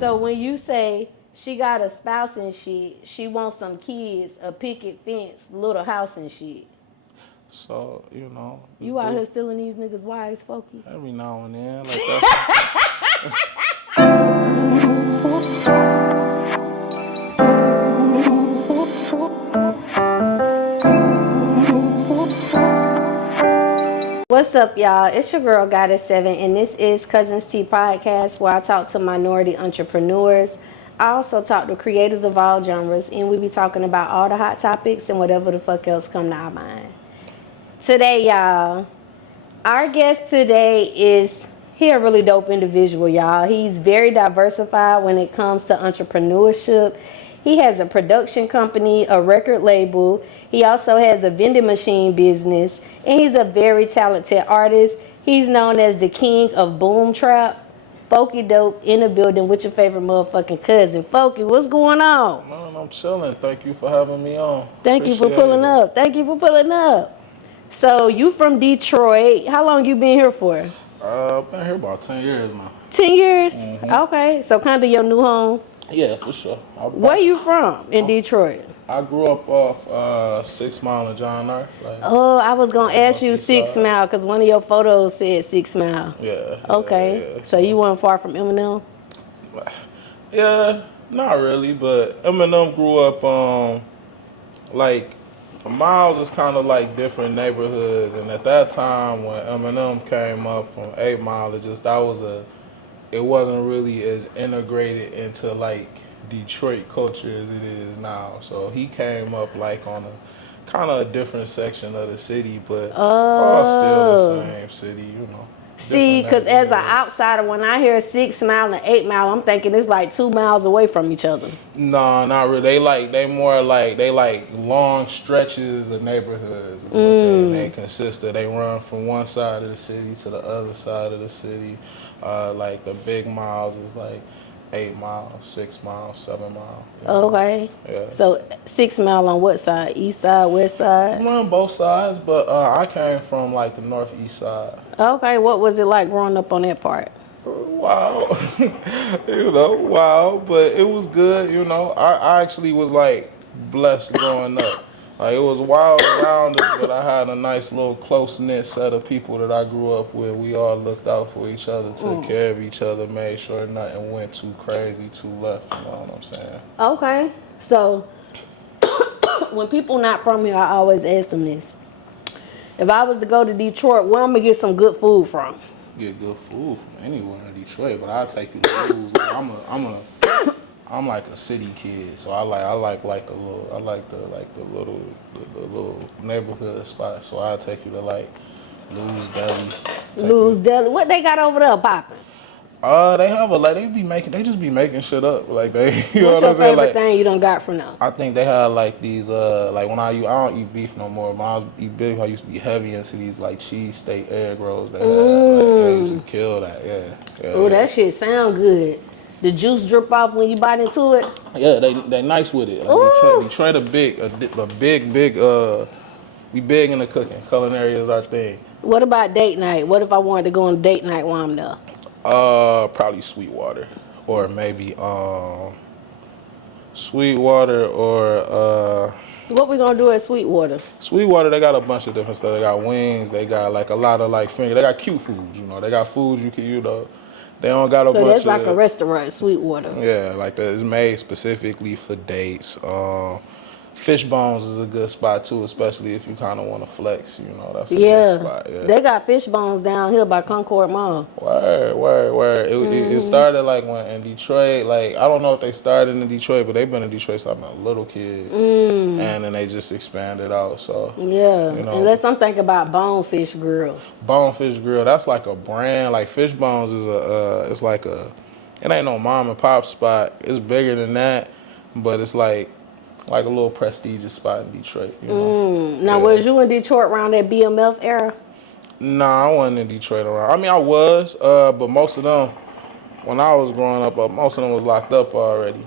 So when you say she got a spouse and shit, she wants some kids, a picket fence, little house and shit. So, You out here stealing these niggas' wives, Fokie? every now and then, like that's. What's up, y'all? It's your girl, Goddess7, and this is Cuzn Tea Podcast, where I talk to minority entrepreneurs. I also talk to creators of all genres, and we be talking about all the hot topics and whatever the fuck else come to our mind. Today, y'all, our guest today he a really dope individual, y'all. He's very diversified when it comes to entrepreneurship. He has a production company, a record label. He also has a vending machine business, and he's a very talented artist. He's known as the king of boom trap. Fokie dope in the building with your favorite motherfucking cousin. Fokie, what's going on? Man, I'm chilling. Thank you for having me on. Thank you for pulling up. Thank you for pulling up. So you from Detroit. How long you been here for? I've been here about 10 years now. 10 years? Mm-hmm. Okay. So kind of your new home? Yeah, for sure. Where you from in Detroit? I grew up off 6 Mile and John R. I was going to ask you 6 Mile because one of your photos said 6 Mile. Yeah. Okay. Yeah. So you weren't far from Eminem? Yeah, not really, but Eminem grew up Miles is kind of like different neighborhoods, and at that time when Eminem came up from 8 Mile, it wasn't really as integrated into like Detroit culture as it is now. So he came up like on a kind of a different section of the city, but all still the same city, See, because as an outsider, when I hear 6 Mile and 8 Mile, I'm thinking it's like 2 miles away from each other. No, not really. They like long stretches of neighborhoods. They consist of, they run from one side of the city to the other side of the city. Like the big miles is like 8 miles, 6 miles, 7 miles. Okay. Yeah. So 6 Mile on what side? East side, west side? I'm on both sides, but I came from like the northeast side. Okay. What was it like growing up on that part? Wow. Wow, but it was good, I actually was like blessed growing up. Like it was wild around us, but I had a nice little close-knit set of people that I grew up with. We all looked out for each other, took care of each other, made sure nothing went too crazy, too left, you know what I'm saying? Okay. So when people not from here, I always ask them this. If I was to go to Detroit, where I'm going to get some good food from? Get good food from anywhere in Detroit, but I'll take you to foods. Like I'm like a city kid, so I like the little neighborhood spots. So I'll take you to like Lou's Deli. Lou's Deli. What they got over there popping? They have they just be making shit up. Like they, you know What's what your I'm saying? favorite thing you done got from them? I think they had like these like when I don't eat beef no more. When I was eat beef, I used to be heavy into these like cheese steak egg rolls. They had, they used to kill that. Yeah. Oh, that shit sound good. The juice drip off when you bite into it. Yeah, they nice with it. Like Detroit a big. We big into cooking. Culinary is our thing. What about date night? What if I wanted to go on date night while I'm there? Probably Sweetwater, or maybe Sweetwater or What we gonna do at Sweetwater? Sweetwater, they got a bunch of different stuff. They got wings. They got like a lot of like finger. They got cute foods. They got foods you can They don't got a bunch of. So that's like a restaurant, Sweetwater. Yeah, like that. It's made specifically for dates. Fish Bones is a good spot too, especially if you kind of want to flex. That's a good spot. Yeah. They got Fish Bones down here by Concord Mall. Word. It started like when in Detroit. Like I don't know if they started in Detroit, but they've been in Detroit since I'm a little kid, and then they just expanded out. So yeah, unless I'm thinking about Bonefish Grill. Bonefish Grill, that's like a brand. Like Fish Bones is it's like it ain't no mom and pop spot. It's bigger than that, but it's like a little prestigious spot in Detroit. Now, was you in Detroit around that BMF era? Nah, I wasn't in Detroit around. I mean, I was, but most of them, when I was growing up, most of them was locked up already,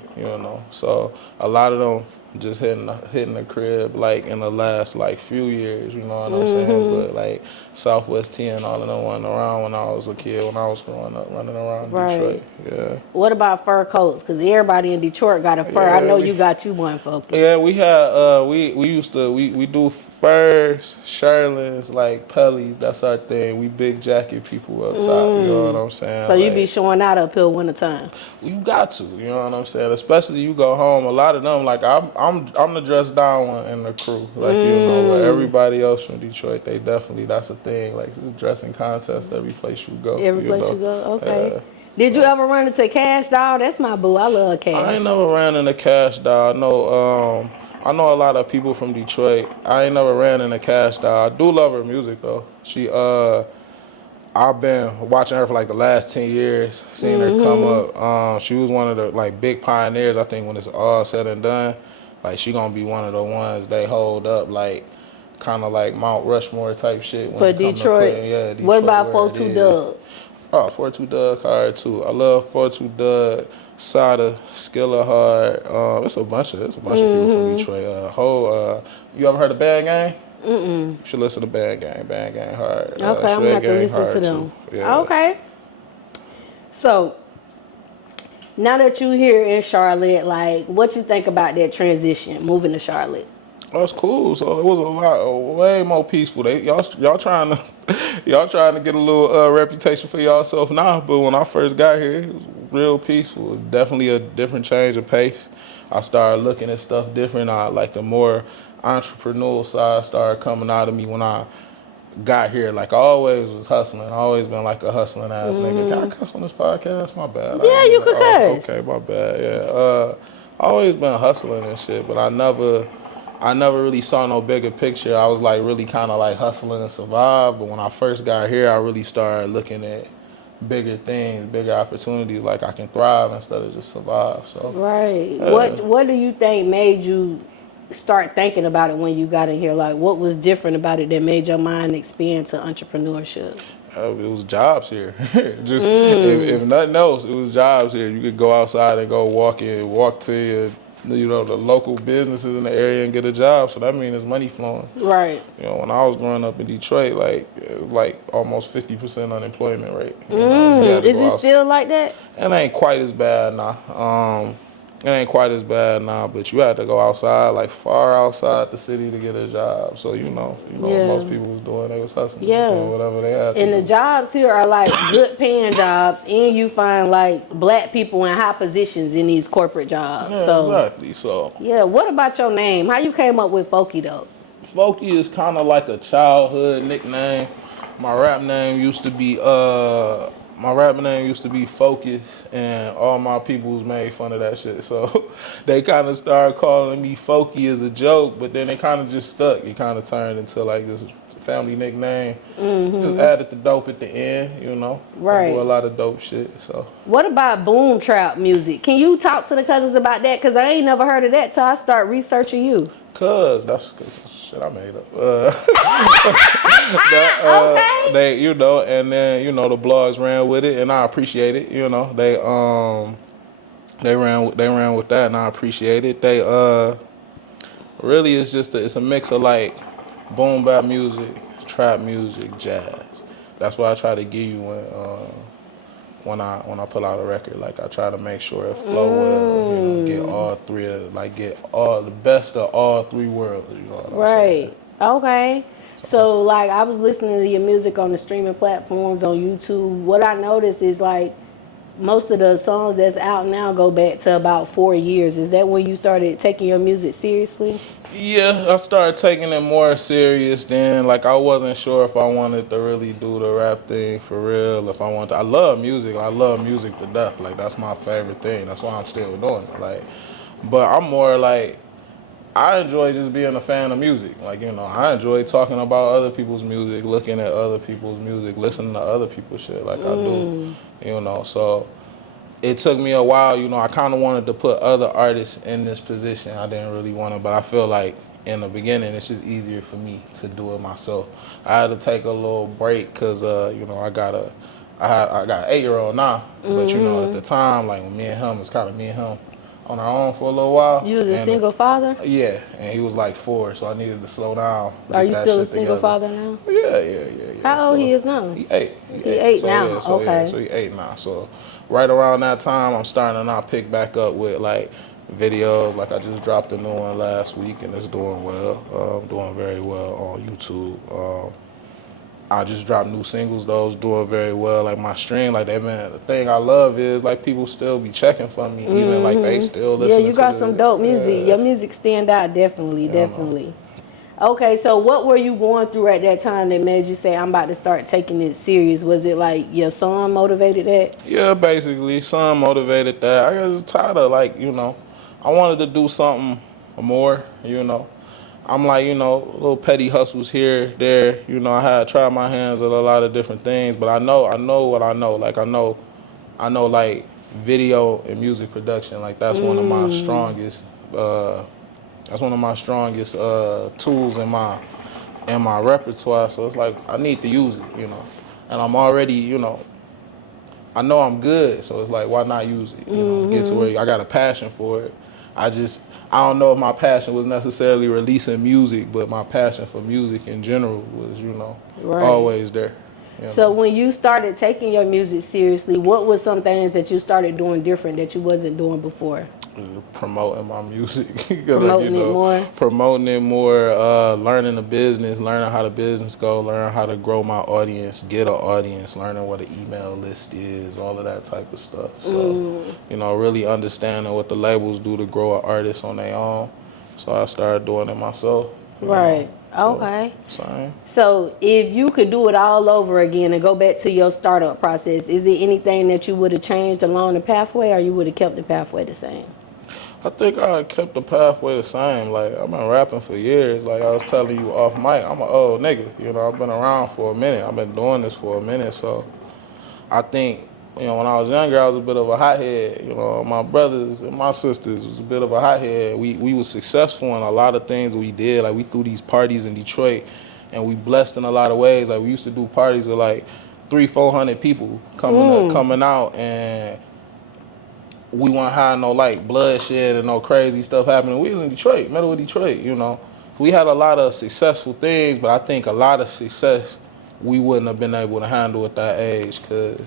So a lot of them just hitting the crib like in the last like few years, you know what I'm saying? But like Southwest 10, all of them wasn't around when I was a kid, when I was growing up, running around Detroit. Yeah. What about fur coats? Because everybody in Detroit got a fur. I know you got you one, Fokie. Yeah, we had we used to we do furs, Sherlins, like Pellies. That's our thing. We big jacket people up top. You know what I'm saying? So you like, be showing out up here wintertime. You got to. You know what I'm saying? Especially you go home. A lot of them, like I'm the dressed down one in the crew. Like you know, but everybody else from Detroit, they definitely, that's a thing. Like it's a dressing contest every place you go. Every place you go. Okay. Did So. you ever run into Cash Doll? That's my boo. I love Cash. I ain't never ran into Cash Doll. I know a lot of people from Detroit. I ain't never ran into Cash Doll. I do love her music though. I've been watching her for like the last 10 years, seeing her come up. She was one of the like big pioneers. I think when it's all said and done, like she gonna be one of the ones they hold up, like kind of like Mount Rushmore type shit. When For Detroit. Detroit. What about 42 Doug? Oh, 42 Doug hard too. I love 42 Doug, Sada, Skilla hard. It's a bunch of people from Detroit. You ever heard of Bad Gang? You should listen to Bad Gang. Bad Gang hard. Okay, I'm gonna have to listen to them. Yeah. Okay. So now that you here in Charlotte, like what you think about that transition, moving to Charlotte? Oh, it's cool. So it was a lot, way more peaceful. Y'all trying to get a little reputation for y'allself now. But when I first got here, it was real peaceful. Definitely a different change of pace. I started looking at stuff different. I like the more entrepreneurial side started coming out of me when I got here. Like I always was hustling. I always been like a hustling ass nigga. Can I cuss on this podcast? My bad. Yeah, you could cuss. Okay, my bad. Yeah. I always been hustling and shit, but I never really saw no bigger picture. I was like really kind of like hustling to survive. But when I first got here, I really started looking at bigger things, bigger opportunities. Like I can thrive instead of just survive. So right. What do you think made you start thinking about it when you got in here? Like what was different about it that made your mind expand to entrepreneurship? It was jobs here. Just if nothing else, it was jobs here. You could go outside and go walk to the local businesses in the area and get a job. So that means there's money flowing. Right. You know, when I was growing up in Detroit, it was like almost 50% unemployment rate. Is it still like that? It ain't quite as bad now. It ain't quite as bad now, but you had to go outside, like far outside the city to get a job. So what most people was doing, they was hustling, doing whatever they had to And the do. jobs here are like good paying jobs, and you find like black people in high positions in these corporate jobs. Yeah, so exactly. So yeah, what about your name? How you came up with Fokie though? Fokie is kind of like a childhood nickname. My rap name used to be Focus, and all my peoples made fun of that shit. So they kind of started calling me Fokie as a joke, but then it kind of just stuck. It kind of turned into like this family nickname. Just added the dope at the end, Right. I do a lot of dope shit. So What about boom trap music? Can you talk to the cousins about that? Cause I ain't never heard of that till I start researching you. Cuz that's shit I made up. Okay. They, and then the blogs ran with it, and I appreciate it. They ran with that, and I appreciate it. They really it's a mix of like boom bap music, trap music, jazz. That's what I try to give you when I pull out a record. Like I try to make sure it flow well, get all three get all the best of all three worlds. You know what I'm saying? Okay. So like I was listening to your music on the streaming platforms on YouTube. What I noticed is like most of the songs that's out now go back to about 4 years. Is that when you started taking your music seriously? Yeah, I started taking it more serious then. Like I wasn't sure if I wanted to really do the rap thing for real. If I wanted to. I love music. I love music to death. Like that's my favorite thing. That's why I'm still doing it. Like, but I'm more like I enjoy just being a fan of music. Like, I enjoy talking about other people's music, looking at other people's music, listening to other people's shit like I do. So it took me a while, I kind of wanted to put other artists in this position. I didn't really want to, but I feel like in the beginning, it's just easier for me to do it myself. I had to take a little break because, I got an 8-year-old now. But, at the time, like when me and him, it's kind of me and him on our own for a little while. You was a single father? Yeah, and he was like 4, so I needed to slow down. Are you still a single father now? Yeah. How old he is now? He 8. He 8 so, now. Yeah, so, okay. Yeah, so he 8 now. So right around that time, I'm starting to now pick back up with like videos. Like I just dropped a new one last week, and it's doing well. Doing very well on YouTube. I just dropped new singles, those doing very well. Like my stream, like they've been, the thing I love is like people still be checking for me, even like they still listening. Yeah, you got some dope music. Your music stand out, definitely. Okay, so what were you going through at that time that made you say, I'm about to start taking it serious? Was it like your son motivated that? Yeah, basically, son motivated that. I was tired of like, I wanted to do something more, I'm like, little petty hustles here, there. I had tried my hands at a lot of different things, but I know what I know. Like I know like video and music production. Like that's one of my strongest. That's one of my strongest tools in my repertoire. So it's like I need to use it, And I'm already, I know I'm good. So it's like why not use it? Get to where I got a passion for it. I don't know if my passion was necessarily releasing music, but my passion for music in general was, always there. So when you started taking your music seriously, what was some things that you started doing different that you wasn't doing before? Promoting my music. Promoting it more? Promoting it more, learning the business, learning how the business go, learning how to grow my audience, get an audience, learning what an email list is, all of that type of stuff. So, really understanding what the labels do to grow an artist on their own. So I started doing it myself. Right. Okay. Same. So if you could do it all over again and go back to your startup process, is there anything that you would have changed along the pathway, or you would have kept the pathway the same? I think I kept the pathway the same. Like, I've been rapping for years. Like I was telling you off mic, I'm an old nigga. I've been around for a minute. I've been doing this for a minute. So I think, when I was younger, I was a bit of a hothead. My brothers and my sisters was a bit of a hothead. We was successful in a lot of things we did. Like, we threw these parties in Detroit, and we blessed in a lot of ways. Like, we used to do parties with like 300-400 people coming out, and we weren't having no like bloodshed and no crazy stuff happening. We was in Detroit, middle of Detroit, We had a lot of successful things, but I think a lot of success we wouldn't have been able to handle at that age, cause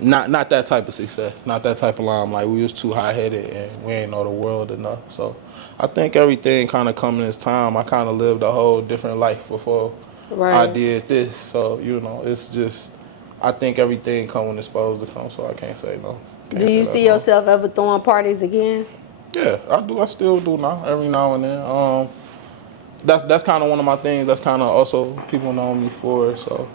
not that type of success, not that type of limelight. We was too high-headed and we ain't know the world enough. So I think everything kind of come in its time. I kind of lived a whole different life before I did this. So, it's just, I think everything come when it's supposed to come, so I can't say no. Do you see yourself ever throwing parties again? Yeah, I do. I still do now, every now and then. That's kind of one of my things. That's kind of also people know me for. So,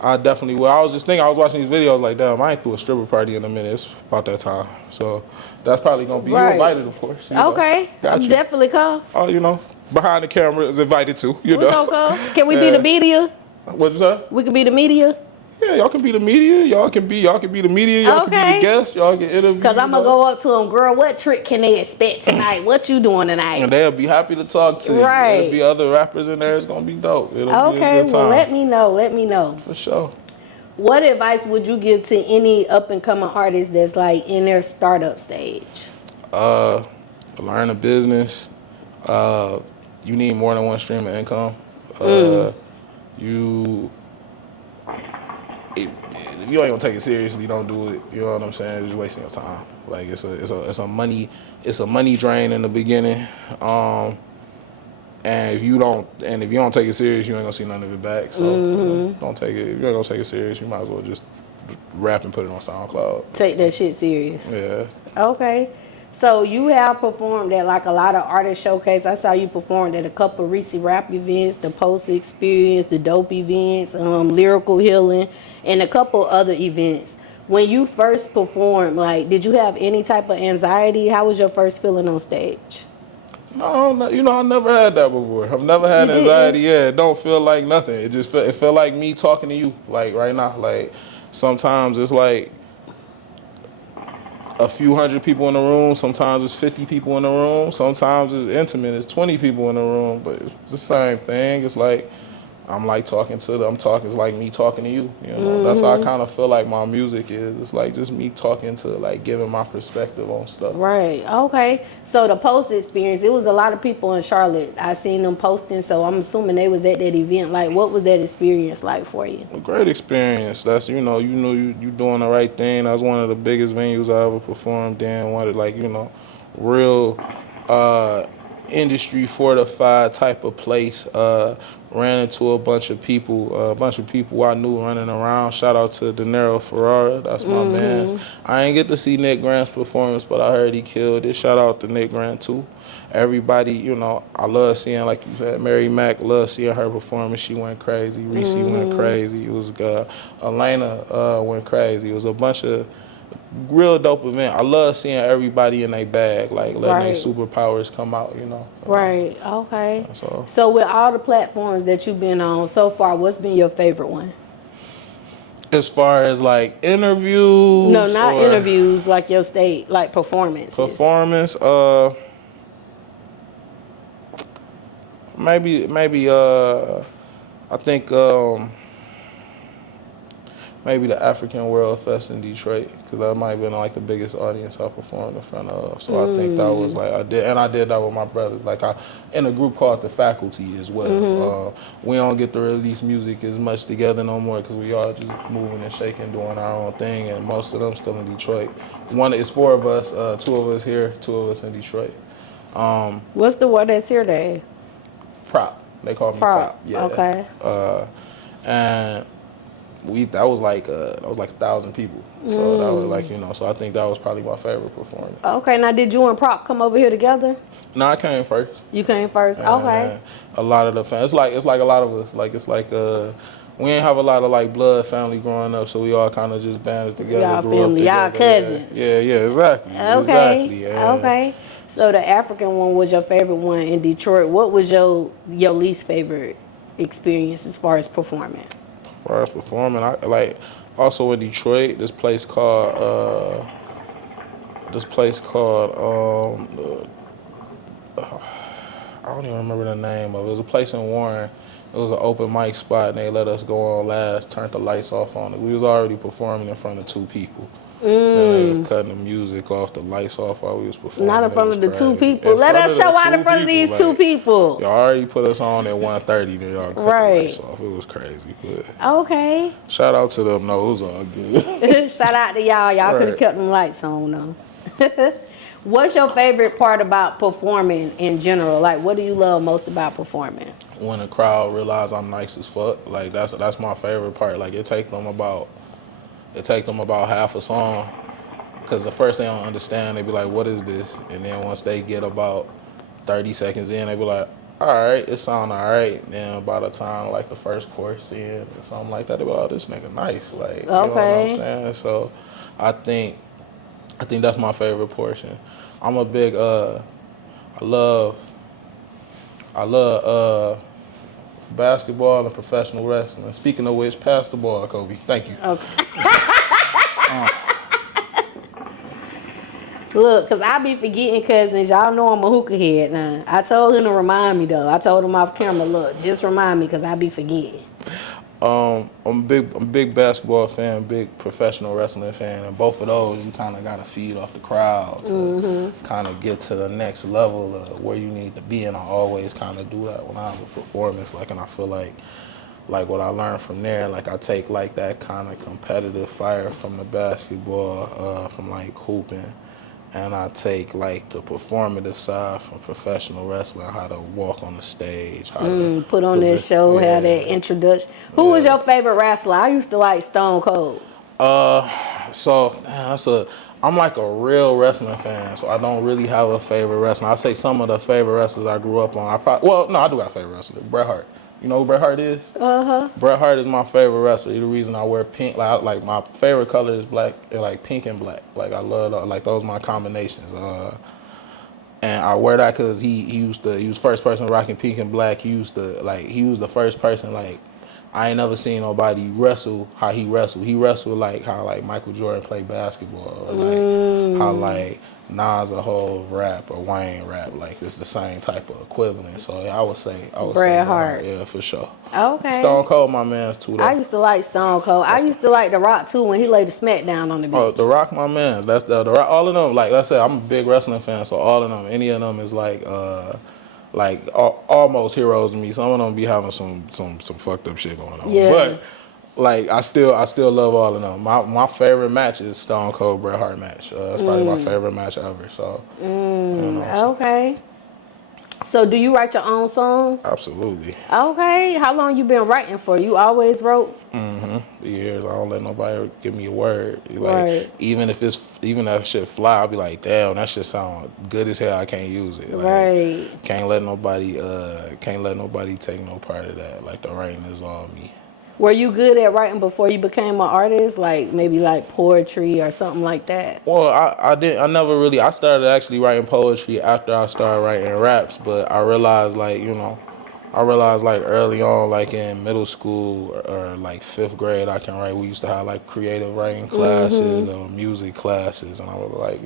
I definitely will. I was just thinking, I was watching these videos like, damn, I ain't threw a stripper party in a minute. It's about that time. So that's probably going to be you invited, of course. Okay. Definitely come. Oh, behind the camera is invited too. We gonna come. Can we be the media? What'd you say? We could be the media. Yeah, y'all can be the media. Y'all can be the media. Y'all can be the guests. Y'all can interview. Cause I'm gonna go up to them, girl. What trick can they expect tonight? What you doing tonight? And they'll be happy to talk to you. Right. There'll be other rappers in there. It's gonna be dope. It'll be a good time. Well, let me know. For sure. What advice would you give to any up and coming artist that's like in their startup stage? Learn a business. You need more than one stream of income. If you ain't gonna take it seriously, don't do it. You know what I'm saying? You're just wasting your time. Like it's a money drain in the beginning. And if you don't take it serious, you ain't gonna see none of it back. So don't take it. If you ain't gonna take it serious, you might as well just rap and put it on SoundCloud. Take that shit serious. Yeah. Okay. So you have performed at like a lot of artist showcase. I saw you performed at a couple of recent rap events, the Post Experience, the Dope events, Lyrical Healing, and a couple other events. When you first performed, like, did you have any type of anxiety? How was your first feeling on stage? No, I never had that before. I've never had anxiety. Yeah, it don't feel like nothing. It felt like me talking to you, like right now. Like sometimes it's like a few hundred people in the room. Sometimes it's 50 people in the room. Sometimes it's intimate. It's 20 people in the room, but it's the same thing. It's like I'm like talking to them. It's like me talking to you. You know, that's how I kind of feel like my music is. It's like just me talking to, like, giving my perspective on stuff. Right. Okay. So the post experience, it was a lot of people in Charlotte. I seen them posting, so I'm assuming they was at that event. Like, what was that experience like for you? A great experience. That's, you know, you doing the right thing. That was one of the biggest venues I ever performed in. One of, like, you know, real industry fortified type of place. Ran into a bunch of people I knew running around. Shout out to De Niro Ferrara, that's my man. I ain't get to see Nick Grant's performance, but I heard he killed it. Shout out to Nick Grant too. Everybody, you know, I love seeing, like you said, Mary Mack, love seeing her performance. She went crazy. Reese went crazy. It was Elena went crazy. It was a bunch of real dope event. I love seeing everybody in their bag, like letting their superpowers come out, you know. Right. Okay. So with all the platforms that you've been on so far, what's been your favorite one? as far as like interviews, No, not interviews, like your state, like performances. Performance, maybe I think maybe the African World Fest in Detroit, because that might have been like the biggest audience I performed in front of. So I think that was like, I did that with my brothers. Like, in a group called The Faculty as well. We don't get to release music as much together no more, because we all just moving and shaking, doing our own thing, and most of them still in Detroit. It's 4 of us, 2 of us here, 2 of us in Detroit. What's the word that's here today? Prop. They call me Prop. Yeah. Okay. And that was like 1,000 people. So that was like, you know, so I think that was probably my favorite performance. Okay, now did you and Prop come over here together? No, I came first. You came first. And okay. A lot of the fans, it's like a lot of us. Like, it's like we ain't have a lot of like blood family growing up, so we all kind of just banded together. Y'all grew family, up y'all together. cousins. Yeah, exactly. Okay. Exactly. Okay. So the African one was your favorite one in Detroit. What was your least favorite experience as far as performing? As far as performing, I like also in Detroit, this place called I don't even remember the name of it. It was a place in Warren. It was an open mic spot, and they let us go on last, turned the lights off on it. We was already performing in front of 2 people. Then they was cutting the music off, the lights off while we was performing. Not in front of the crazy. 2 people. Let us show out in front of these 2 people. Y'all already put us on at 1:30, then y'all cut the lights off. It was crazy. But okay. Shout out to them. No, it was all good. Shout out to y'all. Y'all could have kept them lights on though. What's your favorite part about performing in general? Like, what do you love most about performing? When the crowd realize I'm nice as fuck, like that's my favorite part. Like, it take them about half a song, because the first they don't understand, they be like, what is this? And then once they get about 30 seconds in, they be like, all right, it sound all right. Then by the time like the first chorus in or something like that, they be like, oh, this nigga nice. Like, you know what I'm saying? So I think that's my favorite portion. I'm a big I love basketball and professional wrestling. Speaking of which, pass the ball, Kobe. Thank you. Okay. Look, because I be forgetting, cousins. Y'all know I'm a hookah head now. I told him to remind me, though. I told him off camera, look, just remind me, because I be forgetting. I'm a big basketball fan, big professional wrestling fan, and both of those you kind of got to feed off the crowd to kind of get to the next level of where you need to be. And I always kind of do that when I have a performance, and I feel like what I learned from there, like I take like that kind of competitive fire from the basketball, from like hooping. And I take like the performative side from professional wrestling, how to walk on the stage, how to put on that show, have that introduction. Who was your favorite wrestler? I used to like Stone Cold. I'm like a real wrestling fan, so I don't really have a favorite wrestler. I say some of the favorite wrestlers I grew up on. I do got a favorite wrestler, Bret Hart. You know who Bret Hart is? Bret Hart is my favorite wrestler. The reason I wear pink, like my favorite color is black, like pink and black. Like I love like those are my combinations. And I wear that because he was first person rocking pink and black. He was the first person like I ain't never seen nobody wrestle how he wrestled. He wrestled like how like Michael Jordan played basketball, or like how like Nas a whole rap or Wayne rap. Like it's the same type of equivalent. So I would say Bret Hart. Yeah, for sure. Okay. Stone Cold, my man's too though. I used to like Stone Cold. I used to like The Rock too when he laid the smack down on the beach. Oh, The Rock, my man's. That's the Rock. All of them. Like I said, I'm a big wrestling fan, so all of them, any of them is like almost heroes to me. Some of them be having some fucked up shit going on. Yeah. But like I still love all of them. My favorite match is Stone Cold Bret Hart match. It's probably my favorite match ever. So you know, okay. So do you write your own song? Absolutely. Okay. How long you been writing for? You always wrote? Years. I don't let nobody give me a word. Like Right. even that shit fly, I'll be like, damn, that shit sound good as hell. I can't use it. Like, Right. Can't let nobody take no part of that. Like the writing is all me. Were you good at writing before you became an artist? Like maybe like poetry or something like that? Well, I started actually writing poetry after I started writing raps, but I realized like early on, like in middle school or like 5th grade, I can write. We used to have like creative writing classes or music classes, and I was like,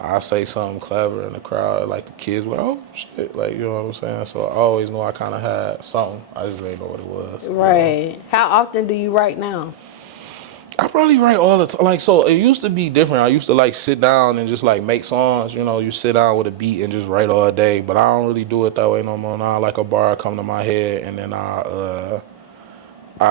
I say something clever in the crowd, like the kids were like, oh shit, like, you know what I'm saying? So I always knew I kind of had something. I just didn't know what it was. Right. How often do you write now? I probably write all the time. Like, so it used to be different. I used to like sit down and just like make songs. You sit down with a beat and just write all day. But I don't really do it that way no more now. Like a bar come to my head and then I'll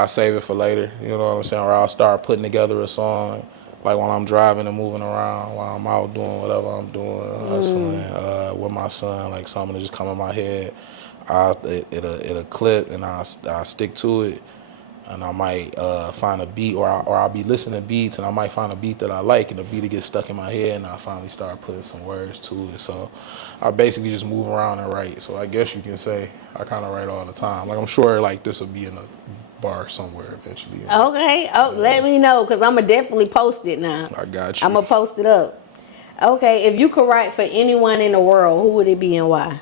save it for later. You know what I'm saying? Or I'll start putting together a song. Like when I'm driving and moving around, while I'm out doing whatever I'm doing, hustling with my son, like something to just come in my head. It'll clip and I'll stick to it. And I might find a beat, or I'll be listening to beats, and I might find a beat that I like, and the beat will get stuck in my head, and I finally start putting some words to it. So I basically just move around and write. So I guess you can say I kind of write all the time. Like I'm sure like this will be in a bar somewhere eventually. Okay. Oh, let me know, because I'm going to definitely post it now. I got you. I'm going to post it up. Okay. If you could write for anyone in the world, who would it be and why?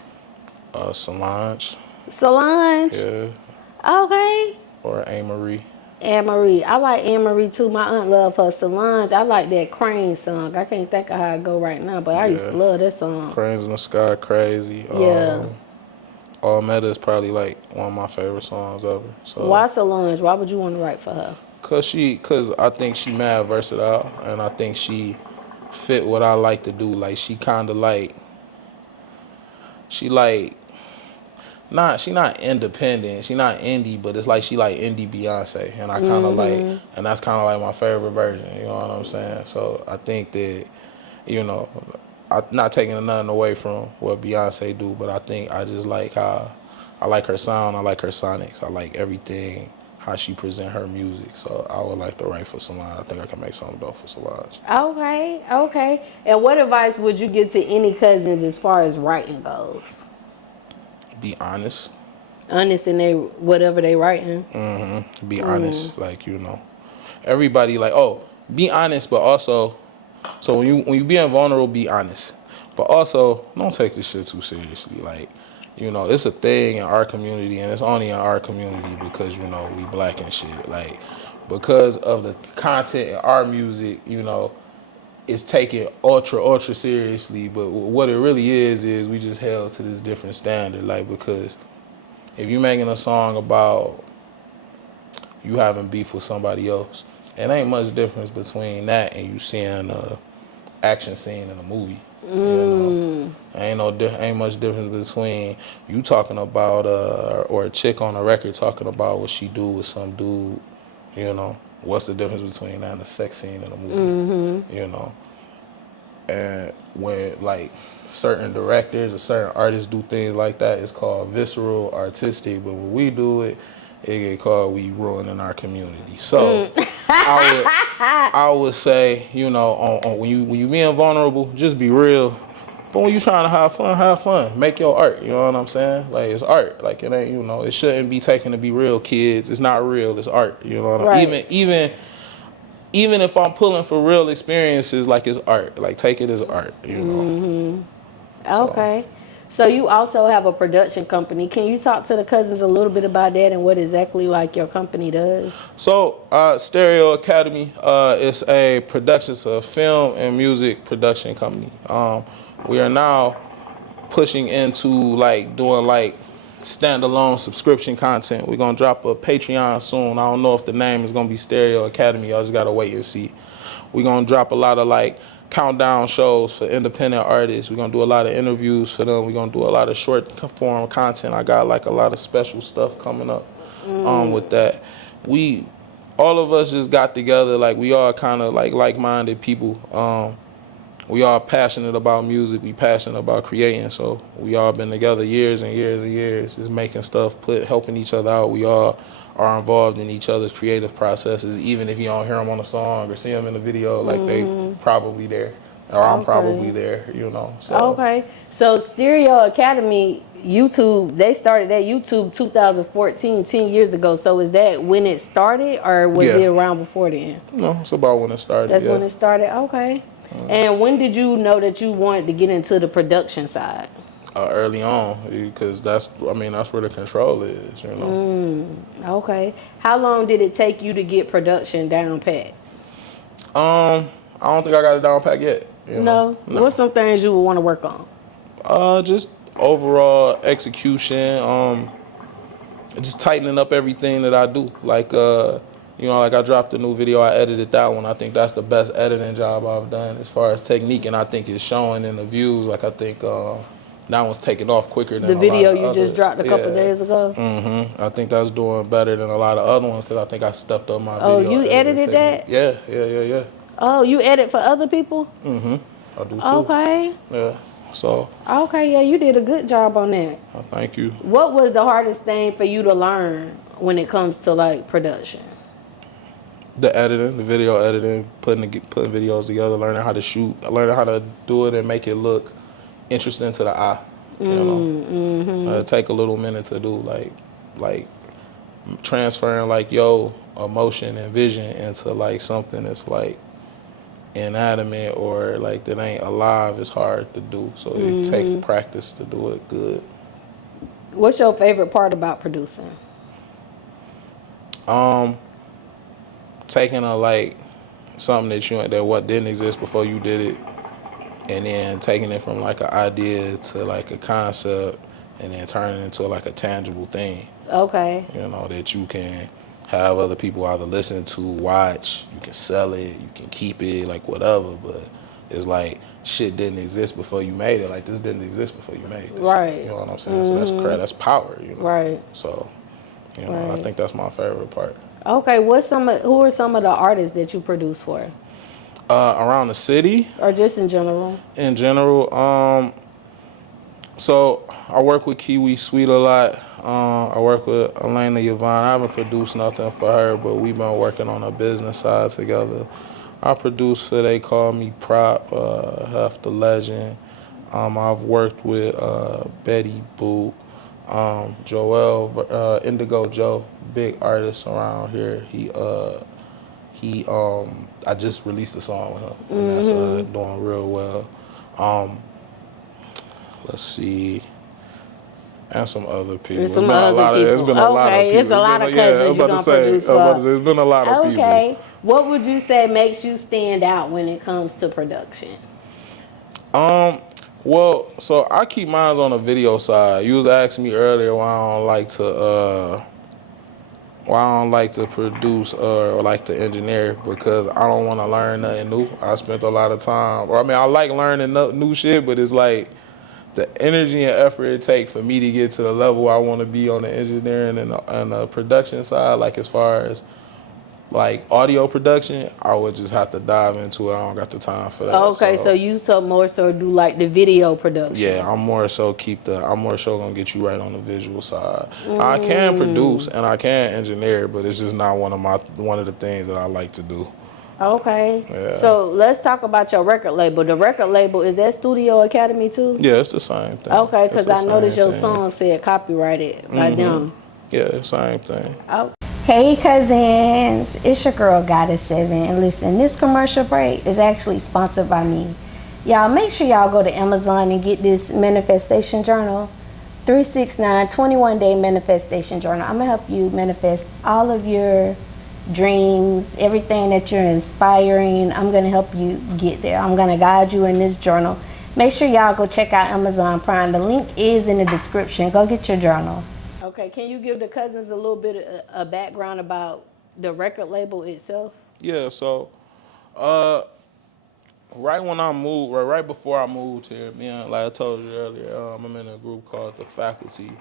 Solange. Solange? Yeah. Okay. Or Anne-Marie. Anne-Marie. I like Anne-Marie too. My aunt loved her. Solange, I like that Crane song. I can't think of how it go right now, but I used to love that song. Cranes in the Sky, crazy. Yeah. All Meta is probably like one of my favorite songs ever. So why Solange? Why would you want to write for her? Cause I think she mad versatile, and I think she fit what I like to do. Like she kind of like, she not independent, she not indie, but it's like she like indie Beyonce, and I kind of like, and that's kind of like my favorite version. You know what I'm saying? So I think that, I'm not taking nothing away from what Beyonce do, but I think I just like how, I like her sound, I like her sonics, I like everything, how she present her music. So I would like to write for Solange. I think I can make something dope for Solange. Okay. And what advice would you give to any cousins as far as writing goes? Be honest. Honest in whatever they writing. Be honest. Like, everybody like, be honest, but also, so when you being vulnerable, be honest. But also, don't take this shit too seriously. Like, it's a thing in our community, and it's only in our community because, we black and shit. Like, because of the content in our music, it's taken ultra seriously. But what it really is we just held to this different standard. Like, because if you're making a song about you having beef with somebody else, it ain't much difference between that and you seeing a action scene in a movie. Ain't much difference between you talking about or a chick on a record talking about what she do with some dude. What's the difference between that and a sex scene in a movie? And when like certain directors or certain artists do things like that, it's called visceral artistic. But when we do it, it get called we ruining our community. So I would say, on when you being vulnerable, just be real. But when you trying to have fun. Make your art. You know what I'm saying? Like, it's art. Like, it ain't, it shouldn't be taken to be real, kids. It's not real. It's art. You know what I mean? Even if I'm pulling for real experiences, like, it's art. Like, take it as art. Okay. So you also have a production company. Can you talk to the cousins a little bit about that and what exactly like your company does? So, Stereo Academy is a production, it's a film and music production company. We are now pushing into like doing like standalone subscription content. We're gonna drop a Patreon soon. I don't know if the name is gonna be Stereo Academy. Y'all just gotta wait and see. We're gonna drop a lot of like countdown shows for independent artists. We're gonna do a lot of interviews for them. We're gonna do a lot of short form content. I got like a lot of special stuff coming up with that. We all of us just got together, like we all kind of like-minded people. We all passionate about music. We passionate about creating. So we all been together years and years and years, just making stuff, helping each other out. We all are involved in each other's creative processes, even if you don't hear them on a song or see them in the video, like they probably there, or I'm probably there, you know. So. Okay. So Stereo Academy, YouTube, they started that YouTube 2014, 10 years ago. So is that when it started or was it around before then? No, it's about when it started. That's when it started? Okay. And when did you know that you wanted to get into the production side? Early on, because that's where the control is, you know. Okay. How long did it take you to get production down pat? I don't think I got it down pat yet. No? What's some things you would want to work on? Just overall execution, just tightening up everything that I do. Like, like I dropped a new video, I edited that one. I think that's the best editing job I've done as far as technique, and I think it's showing in the views. Like, I think that one's taking off quicker than the video you others. Just dropped a couple days ago? I think that's doing better than a lot of other ones because I think I stepped up my video. Oh, you edited that? Yeah. Oh, you edit for other people? I do too. Okay. Yeah, so. Okay, yeah, you did a good job on that. Thank you. What was the hardest thing for you to learn when it comes to like production? The editing, the video editing, putting videos together, learning how to shoot, learning how to do it and make it look interesting to the eye. You know, it take a little minute to do, like transferring like your emotion and vision into like something that's like inanimate or like that ain't alive is hard to do. So it take practice to do it good. What's your favorite part about producing? Taking a like something that what didn't exist before you did it, and then taking it from like an idea to like a concept, and then turning it into like a tangible thing. Okay. You know, that you can have other people either listen to, watch, you can sell it, you can keep it, like whatever, but it's like shit didn't exist before you made it. Like this didn't exist before you made this. Right. You know what I'm saying? So that's credit, that's power, you know. Right. So, you know, I think that's my favorite part. Okay, who are some of the artists that you produce for? Around the city? Or just in general? In general, so I work with Kiwi Sweet a lot. I work with Elena Yvonne. I haven't produced nothing for her, but we've been working on a business side together. I produce for They Call Me Prop, Hef the Legend. I've worked with Betty Boop, Joel, Indigo Joe, big artist around here. I just released a song with him, and that's doing real well. Let's see. And some other people. It's been a lot of people. It's a lot of cousins you don't produce for. There's been a lot of people. Okay. What would you say makes you stand out when it comes to production? Well, so I keep mine on the video side. You was asking me earlier why I don't like to produce or like to engineer, because I don't want to learn nothing new. I spent a lot of time, I like learning new shit, but it's like the energy and effort it takes for me to get to the level I want to be on the engineering and the production side, like as far as like audio production, I would just have to dive into it. I don't got the time for that. Okay, so you more so do like the video production. Yeah, I'm more so gonna get you right on the visual side. I can produce and I can engineer, but it's just not one of the things that I like to do. Okay. Yeah. So let's talk about your record label. The record label, is that Studio Academy too? Yeah, it's the same thing. Okay, because I noticed your song said copyrighted by them. Yeah, same thing. Oh. Hey cousins, it's your girl Goddess 7, and listen, this commercial break is actually sponsored by me. Y'all make sure y'all go to Amazon and get this manifestation journal. 369 21-day manifestation journal. I'm gonna help you manifest all of your dreams, everything that you're inspiring. I'm gonna help you get there. I'm gonna guide you in this journal. Make sure y'all go check out Amazon Prime. The link is in the description. Go get your journal. Okay, can you give the Cuzns a little bit of a background about the record label itself? Yeah, so right when I moved, right before I moved here, me and like I told you earlier, I'm in a group called the Faculty,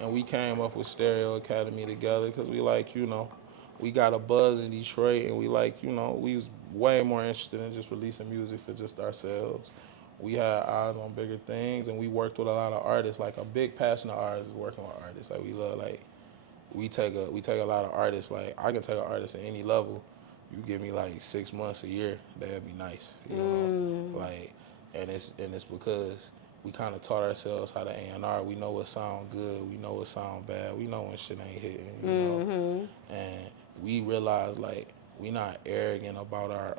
and we came up with Stereo Academy together because we like, we got a buzz in Detroit, and we like, we was way more interested in just releasing music for just ourselves. We had eyes on bigger things, and we worked with a lot of artists. Like a big passion of ours is working with artists. Like we love, like we take a lot of artists. Like I can take an artist at any level. You give me like 6 months, a year, that'd be nice. Like, and it's because we kind of taught ourselves how to A&R. We know what sound good. We know what sound bad. We know when shit ain't hitting. And we realize like we not arrogant about our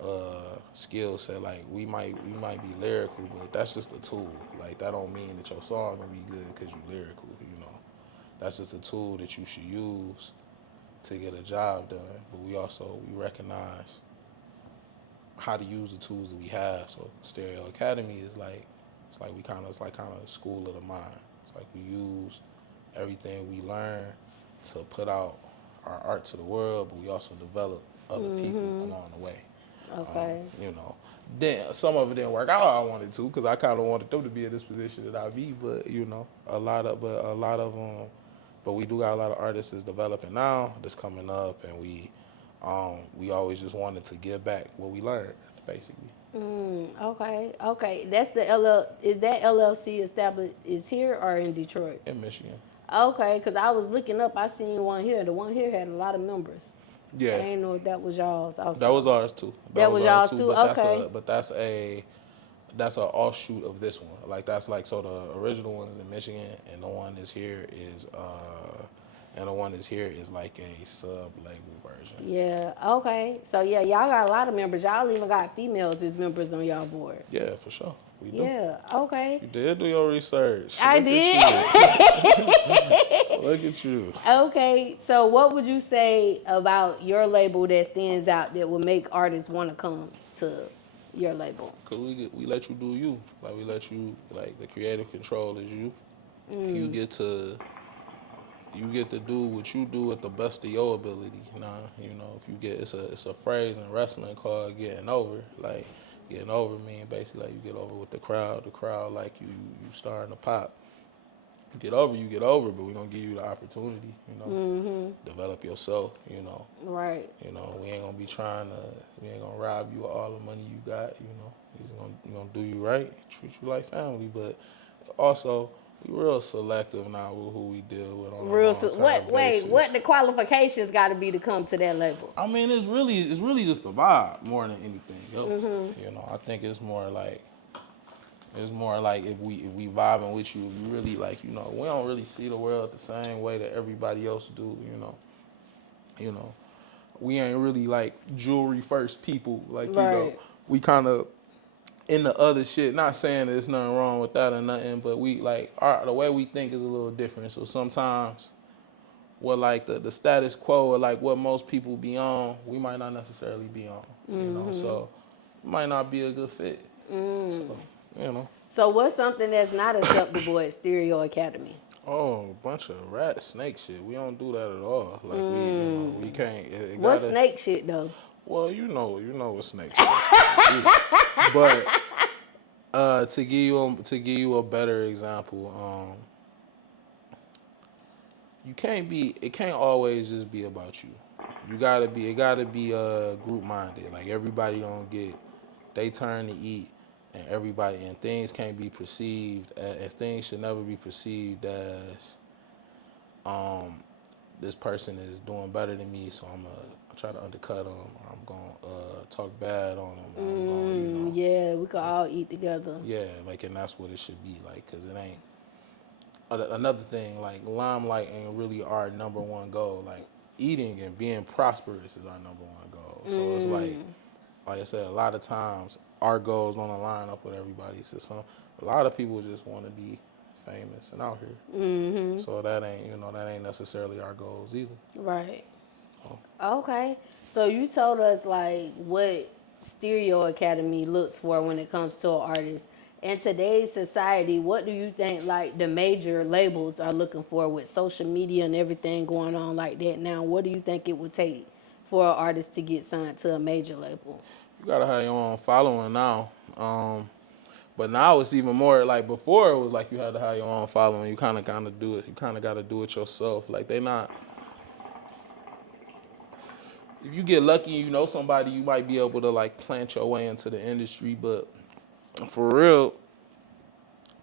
skill set. Like we might be lyrical, but that's just a tool. Like that don't mean that your song gonna be good because you lyrical. That's just a tool that you should use to get a job done. But we recognize how to use the tools that we have. So Stereo Academy is like it's like kind of school of the mind. It's like we use everything we learn to put out our art to the world, but we also develop other people along the way. Okay. Then some of it didn't work out how I wanted to because I kind of wanted them to be in this position that I be, but but we do got a lot of artists that's developing now, that's coming up, and we always just wanted to give back what we learned, basically. Okay. That's the is that LLC established is here or in Detroit? In Michigan. Okay, because I was looking up, I seen one here. The one here had a lot of members. I Yeah, didn't know if that was y'all's also. that was ours too. That was y'all's too? But Okay. that's a offshoot of this one. Like that's like so the original one is in Michigan, and the one is here is like a sub label version. Yeah, okay. So yeah, y'all got a lot of members. Y'all even got females as members on y'all board. Yeah, for sure. We do. Yeah, okay. You did do your research. I Look did. At you. Look at you. Okay, so what would you say about your label that stands out that would make artists want to come to your label? Cause we let you do you. Like we let you like the creative control is you. You get to do what you do at the best of your ability. If you get it's a phrase in wrestling called getting over. Like getting over mean basically like you get over with the crowd. The crowd like you starting to pop. You get over, but we're gonna give you the opportunity, develop yourself, Right. We ain't gonna we ain't gonna rob you of all the money you got, we're gonna do you right, treat you like family, but also we real selective now with who we deal with on a long-term basis. What the qualifications got to be to come to that label? I mean, it's really just the vibe more than anything else. I think it's more like if we vibing with you, you really like, we don't really see the world the same way that everybody else do, we ain't really like jewelry first people, like, Right. we kind of in the other shit, not saying that there's nothing wrong with that or nothing, but we like the way we think is a little different. So sometimes what like the status quo or like what most people be on, we might not necessarily be on, so it might not be a good fit. So, So what's something that's not acceptable at Stereo Academy? Oh, a bunch of rat snake shit. We don't do that at all. Like we can't. What snake shit though? Well, you know what snake shit is. But to give you a better example, it can't always just be about you. It gotta be group minded. Like everybody don't get they turn to eat, and things can't be perceived and things should never be perceived as this person is doing better than me, so I'm gonna try to undercut them, or I'm gonna talk bad on them, or I'm gonna, Yeah, we could all eat together. yeah, like, and that's what it should be like, cause it ain't. Another thing, like limelight ain't really our number one goal. Like eating and being prosperous is our number one goal. So it's like I said, a lot of times our goals don't line up with everybody's. So a lot of people just want to be famous and out here. Mm-hmm. So that ain't necessarily our goals either. Right. So, Okay. So you told us like what Stereo Academy looks for when it comes to an artist. In today's society, what do you think like the major labels are looking for with social media and everything going on like that now? What do you think it would take for an artist to get signed to a major label? you gotta have your own following now. But now it's even more like before. It was like you had to have your own following. You kind of do it. You kind of got to do it yourself. Like they not. If you get lucky, and you know somebody, you might be able to like plant your way into the industry. But for real,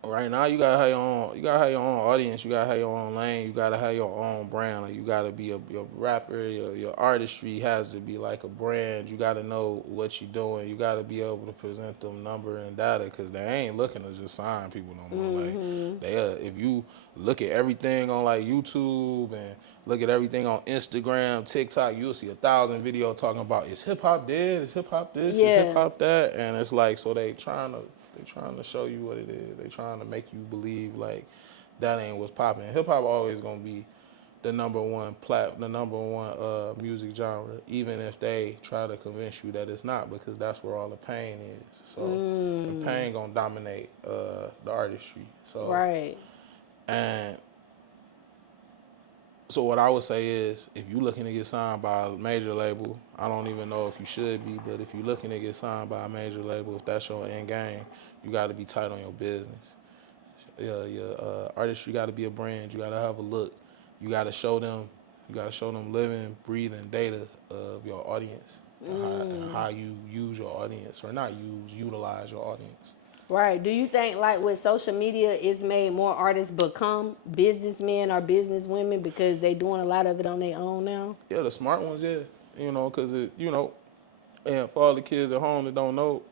right now, you gotta have your own. You gotta have your own audience. You gotta have your own lane. You gotta have your own brand. Like you gotta be your rapper. Your artistry has to be like a brand. You gotta know what you're doing. You gotta be able to present them number and data because they ain't looking to just sign people no more. Like they, if you look at everything on like YouTube and look at everything on Instagram, TikTok, you'll see 1,000 videos talking about is hip hop dead? Is hip hop this? Is hip Yeah. hop that? And it's like so they trying to show you what it is. They trying to make you believe like that ain't what's popping. Hip hop always gonna be the number one music genre, even if they try to convince you that it's not, because that's where all the pain is. So the pain gonna dominate the artistry. So Right. and so what I would say is, if you're looking to get signed by a major label, I don't even know if you should be, but if you're looking to get signed by a major label, if that's your end game, you got to be tight on your business. Your artistry got to be a brand. You got to have a look. You got to show them. You got to show them living, breathing data of your audience and how you use your audience, or not utilize your audience. Right. Do you think like with social media it's made more artists become businessmen or businesswomen because they doing a lot of it on their own now? Yeah, the smart ones, yeah. Because and for all the kids at home that don't know,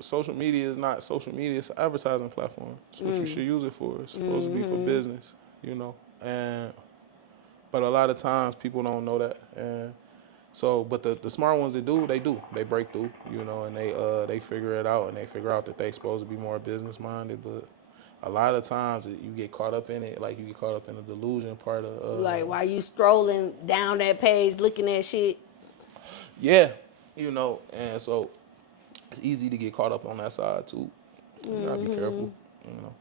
social media is not social media. It's an advertising platform. It's what you should use it for. It's supposed to be for business. And but a lot of times people don't know that. And so, but the smart ones that do, they break through, and they figure it out, and they figure out that they supposed to be more business minded. But a lot of times you get caught up in it, like you get caught up in the delusion part of Like while you strolling down that page looking at shit. yeah, and so it's easy to get caught up on that side too. You gotta be careful, you know.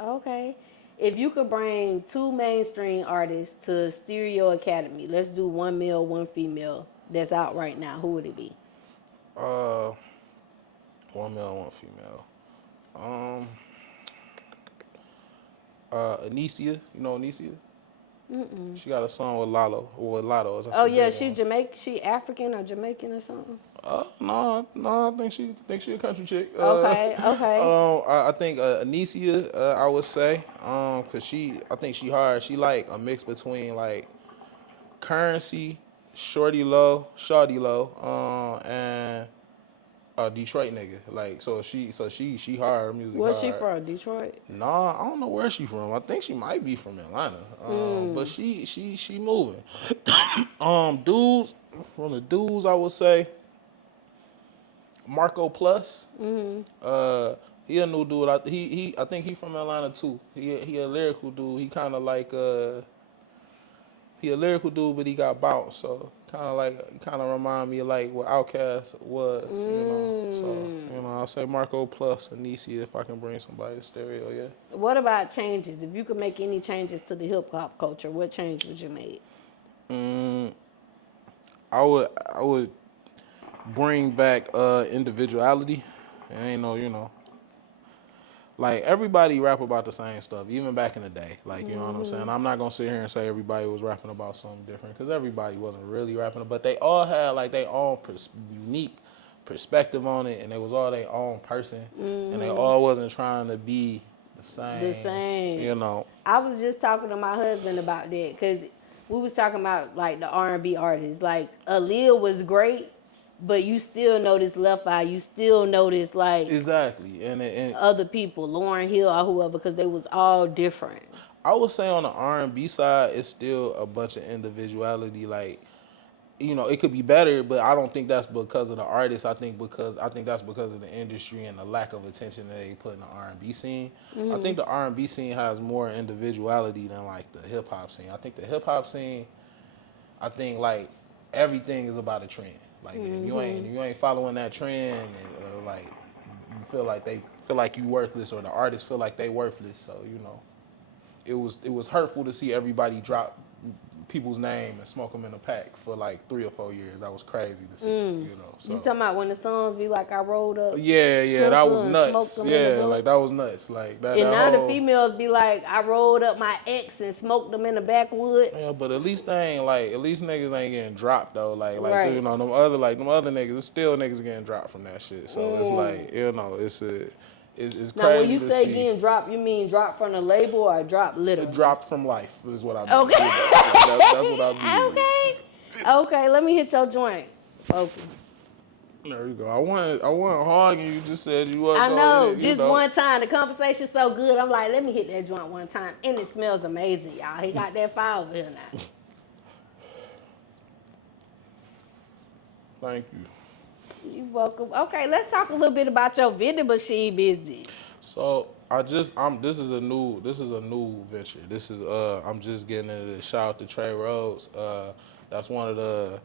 Okay. If you could bring two mainstream artists to Stereo Academy, let's do one male, one female that's out right now, who would it be? Uh, one male, one female. Um, Anicia, you know Anicia? She got a song with Lalo, or with Lotto. That's Oh her yeah, big she one. Jamaican, she African or Jamaican or something? No, I think she a country chick. Okay, okay. I think Anicia, I would say, cause I think she hard. She like a mix between like Currency, Shorty Low, and a Detroit nigga. Like she hard, her music Where's she hard. from? Detroit? Nah, I don't know where she from. I think she might be from Atlanta. But she moving. Dudes from the dudes, I would say Marco Plus. He a new dude. I think he from Atlanta too. He a lyrical dude. He kind of like he a lyrical dude, but he got bounced. So kind of remind me of like what Outkast was. So I'll say Marco Plus Anicia if I can bring somebody to stereo. Yeah. What about changes? If you could make any changes to the hip hop culture, what change would you make? Mm, I would bring back individuality. And ain't no, like everybody rap about the same stuff, even back in the day. Like you know what I'm saying. I'm not gonna sit here and say everybody was rapping about something different because everybody wasn't really rapping, but they all had like their own unique perspective on it, and they was all their own person, and they all wasn't trying to be the The same. same. You know. I was just talking to my husband about that because we was talking about like the R&B artists. Like Aaliyah was great, but you still notice Left Eye. You still notice like Exactly, and other people, Lauryn Hill or whoever, because they was all different. I would say on the R&B side, it's still a bunch of individuality. Like you know, it could be better, but I don't think that's because of the artist. I think that's because of the industry and the lack of attention that they put in the R&B scene. I think the R&B scene has more individuality than like the hip hop scene. I think the hip hop scene, I think like everything is about a trend. Like if you ain't following that trend, and, like you feel like they feel like you worthless, or the artists feel like they worthless. So you know, it was hurtful to see everybody drop people's name and smoke them in a pack for like 3 or 4 years. That was crazy to see, you know. So You talking about when the songs be like, I rolled up yeah, that was Tuka and smoked nuts. them in the Yeah, book? like that was nuts. Like And that now the whole females be like, I rolled up my ex and smoked them in the backwood. yeah, but at least they ain't like at least niggas ain't getting dropped though. Like you Right. know them other niggas, it's still niggas getting dropped from that shit. So it's like you know it's Now, when crazy you to say see. getting dropped, you mean drop from the label or drop literally? Dropped from life is what I mean. Okay. You know, that's what I mean. Okay. Okay, let me hit your joint. Fokie. There you go. I want hard, and you just said you wasn't I gonna know, hit it. You just know. one time. The conversation's so good. I'm like, let me hit that joint one time. And it smells amazing, y'all. He got that fire over here now. Thank you. You're welcome. Okay, let's talk a little bit about your vending machine business. So this is a new venture. This is I'm just getting into this. Shout out to Trey Rhodes. That's one of the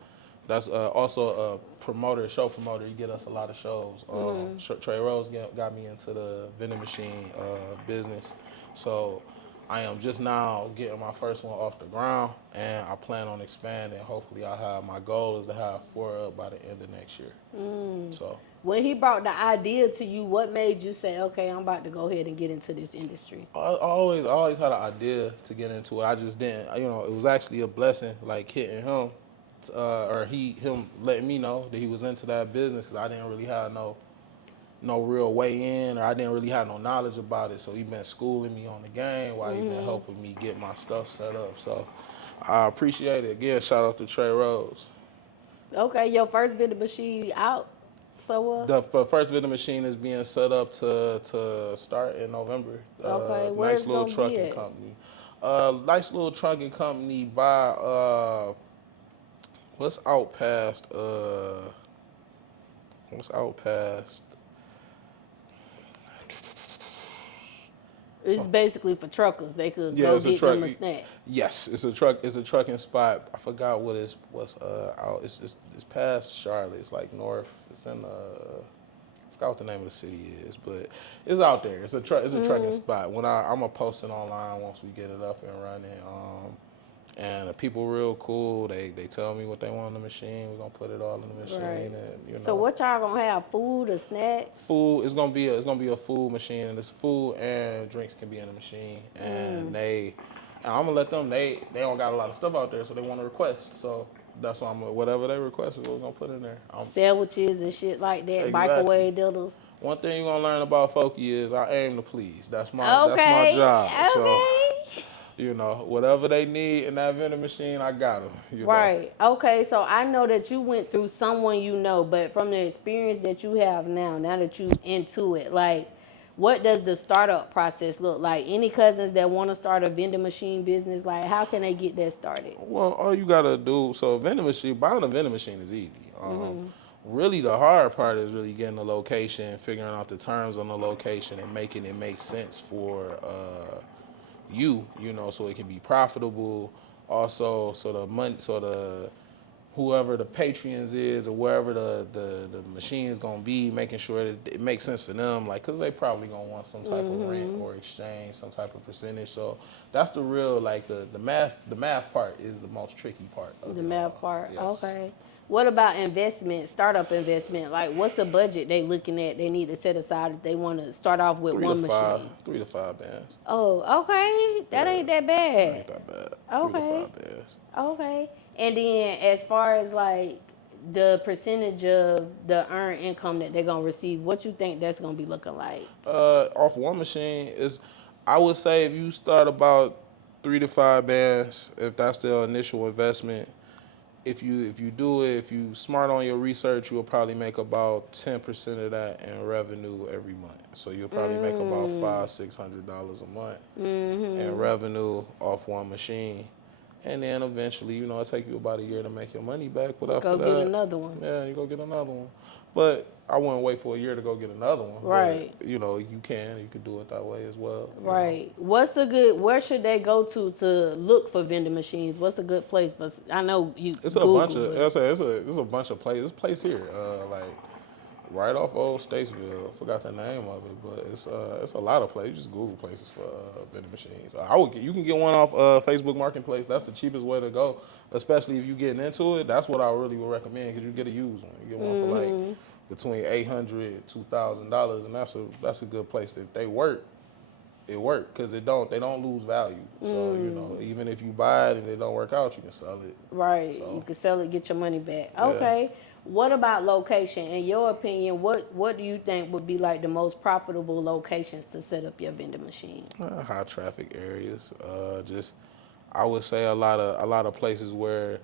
that's also a promoter, show promoter. He get us a lot of shows. Trey Rhodes got me into the vending machine business. So I am just now getting my first one off the ground, and I plan on expanding. Hopefully, my goal is to have 4 up by the end of next year. So. When he brought the idea to you, what made you say, okay, I'm about to go ahead and get into this industry? I always had an idea to get into it. I just didn't, you know, it was actually a blessing, like hitting him, or him letting me know that he was into that business, because I didn't really have no real way in, or I didn't really have no knowledge about it. So he been schooling me on the game while he been helping me get my stuff set up. So I appreciate it. Again, shout out to Trey Rose. Okay, your first vending machine out. So what? The first vending machine is being set up to start in November. Okay, where Nice it's little gonna be trucking at? company. Nice little trucking company by what's out past what's out past It's basically for truckers. They could yeah, go it's a get truck. them a snack. Yes, it's a trucking spot. I forgot what's out. It's past Charlotte. It's like north. It's in I forgot what the name of the city is, but it's out there. It's a trucking spot. When I'm gonna post it online once we get it up and running. And the people real cool. They tell me what they want in the machine. We're gonna put it all in the machine, Right. and you know. So what y'all gonna have? Food or snacks? Food. It's gonna be a food machine, and this food and drinks can be in the machine. And I'm gonna let them. They don't got a lot of stuff out there, so they want to request. So that's why whatever they request is what we're gonna put in there. Sandwiches and shit like that. Exactly. Microwave diddles. One thing you're gonna learn about Fokie is I aim to please. That's my job. Okay. So you know, whatever they need in that vending machine, I got them. Right. Okay. So I know that you went through someone you know, but from the experience that you have now that you into it, like, what does the startup process look like? Any cousins that want to start a vending machine business, like, how can they get that started? Well, all you gotta do, buying a vending machine is easy. Really, the hard part is really getting the location, figuring out the terms on the location, and making it make sense for you know, so it can be profitable. Also, whoever the patrons is, or wherever the machine is gonna be, making sure that it makes sense for them, like, cause they probably gonna want some type of rent or exchange, some type of percentage. So that's the real, like, the math part is the most tricky part of The it math all. part. Yes. Okay. What about investment, startup investment? Like, what's the budget they looking at? They need to set aside if they want to start off with one machine. 3 to 5 bands. Oh, okay. That ain't that bad. Ain't that bad. Okay. 3 to 5 bands. Okay. And then as far as like the percentage of the earned income that they're gonna receive, what you think that's gonna be looking like? Off one machine is, I would say, if you start about 3 to 5 bands, if that's the initial investment, if you do it, if you smart on your research, you'll probably make about 10% of that in revenue every month. So you'll probably make about $500-$600 a month in revenue off one machine. And then eventually, you know, it take you about a year to make your money back. But after Go get that, another one. yeah, you go get another one. But I wouldn't wait for a year to go get another one. Right. But, you know, you could do it that way as well. Right. What's a good? Where should they go to look for vending machines? What's a good place? But I know you It's a bunch Google, of, but it's a bunch of places. This place here, like right off Old Statesville. Forgot the name of it, but it's a lot of places. Just Google places for vending machines. You can get one off Facebook Marketplace. That's the cheapest way to go, especially if you're getting into it. That's what I really would recommend because you get a used one. You get one for like between $800 to $2,000, and that's a good place. If they work, it work because they don't lose value. So you know, even if you buy it and it don't work out, you can sell it. right, So, you can sell it, get your money back. Yeah. Okay. What about location? In your opinion, what do you think would be like the most profitable locations to set up your vending machine? high traffic areas. Just I would say a lot of places where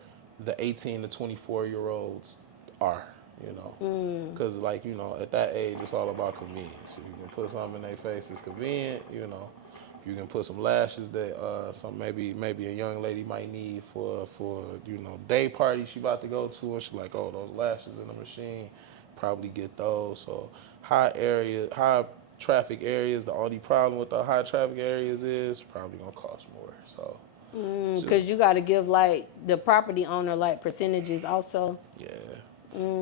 the 18 to 24-year-olds are. You know, because like you know, at that age, it's all about convenience. If you can put something in their face that's convenient, you know. You can put some lashes that some maybe a young lady might need for you know day party she about to go to, and she's like, oh, those lashes in the machine, probably get those. So high traffic areas. The only problem with the high traffic areas is probably gonna cost more. So Because you got to give like the property owner like percentages also. yeah,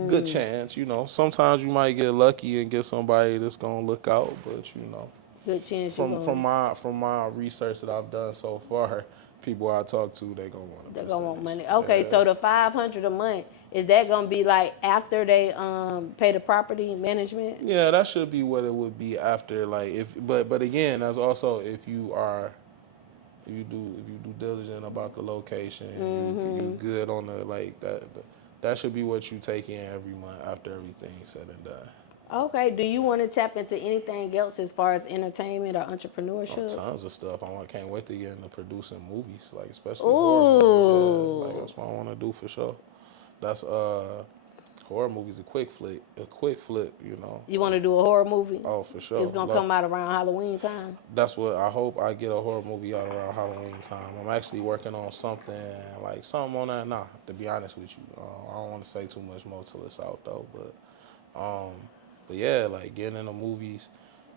good chance. You know, sometimes you might get lucky and get somebody that's gonna look out, but you know. Good chance you From my research that I've done so far, people I talk to, they gonna want a they're gonna want percentage. money. Okay, Yeah. so the $500 a month, is that gonna be like after they pay the property management? Yeah, that should be what it would be after. Like but again, that's also if you do diligent about the location, you good on the like that should be what you take in every month after everything's said and done. Okay, do you want to tap into anything else as far as entertainment or Oh, entrepreneurship? tons of stuff. I can't wait to get into producing movies, like especially horror movies. Yeah, like Ooh, that's what I want to do for sure. That's horror movies a quick flip, you know. you want to do a horror movie? Oh, for sure. It's gonna come out around Halloween time. That's what I hope. I get a horror movie out around Halloween time. I'm actually working on something on that now. To be honest with you, I don't want to say too much more till it's out though. But yeah, like getting into movies,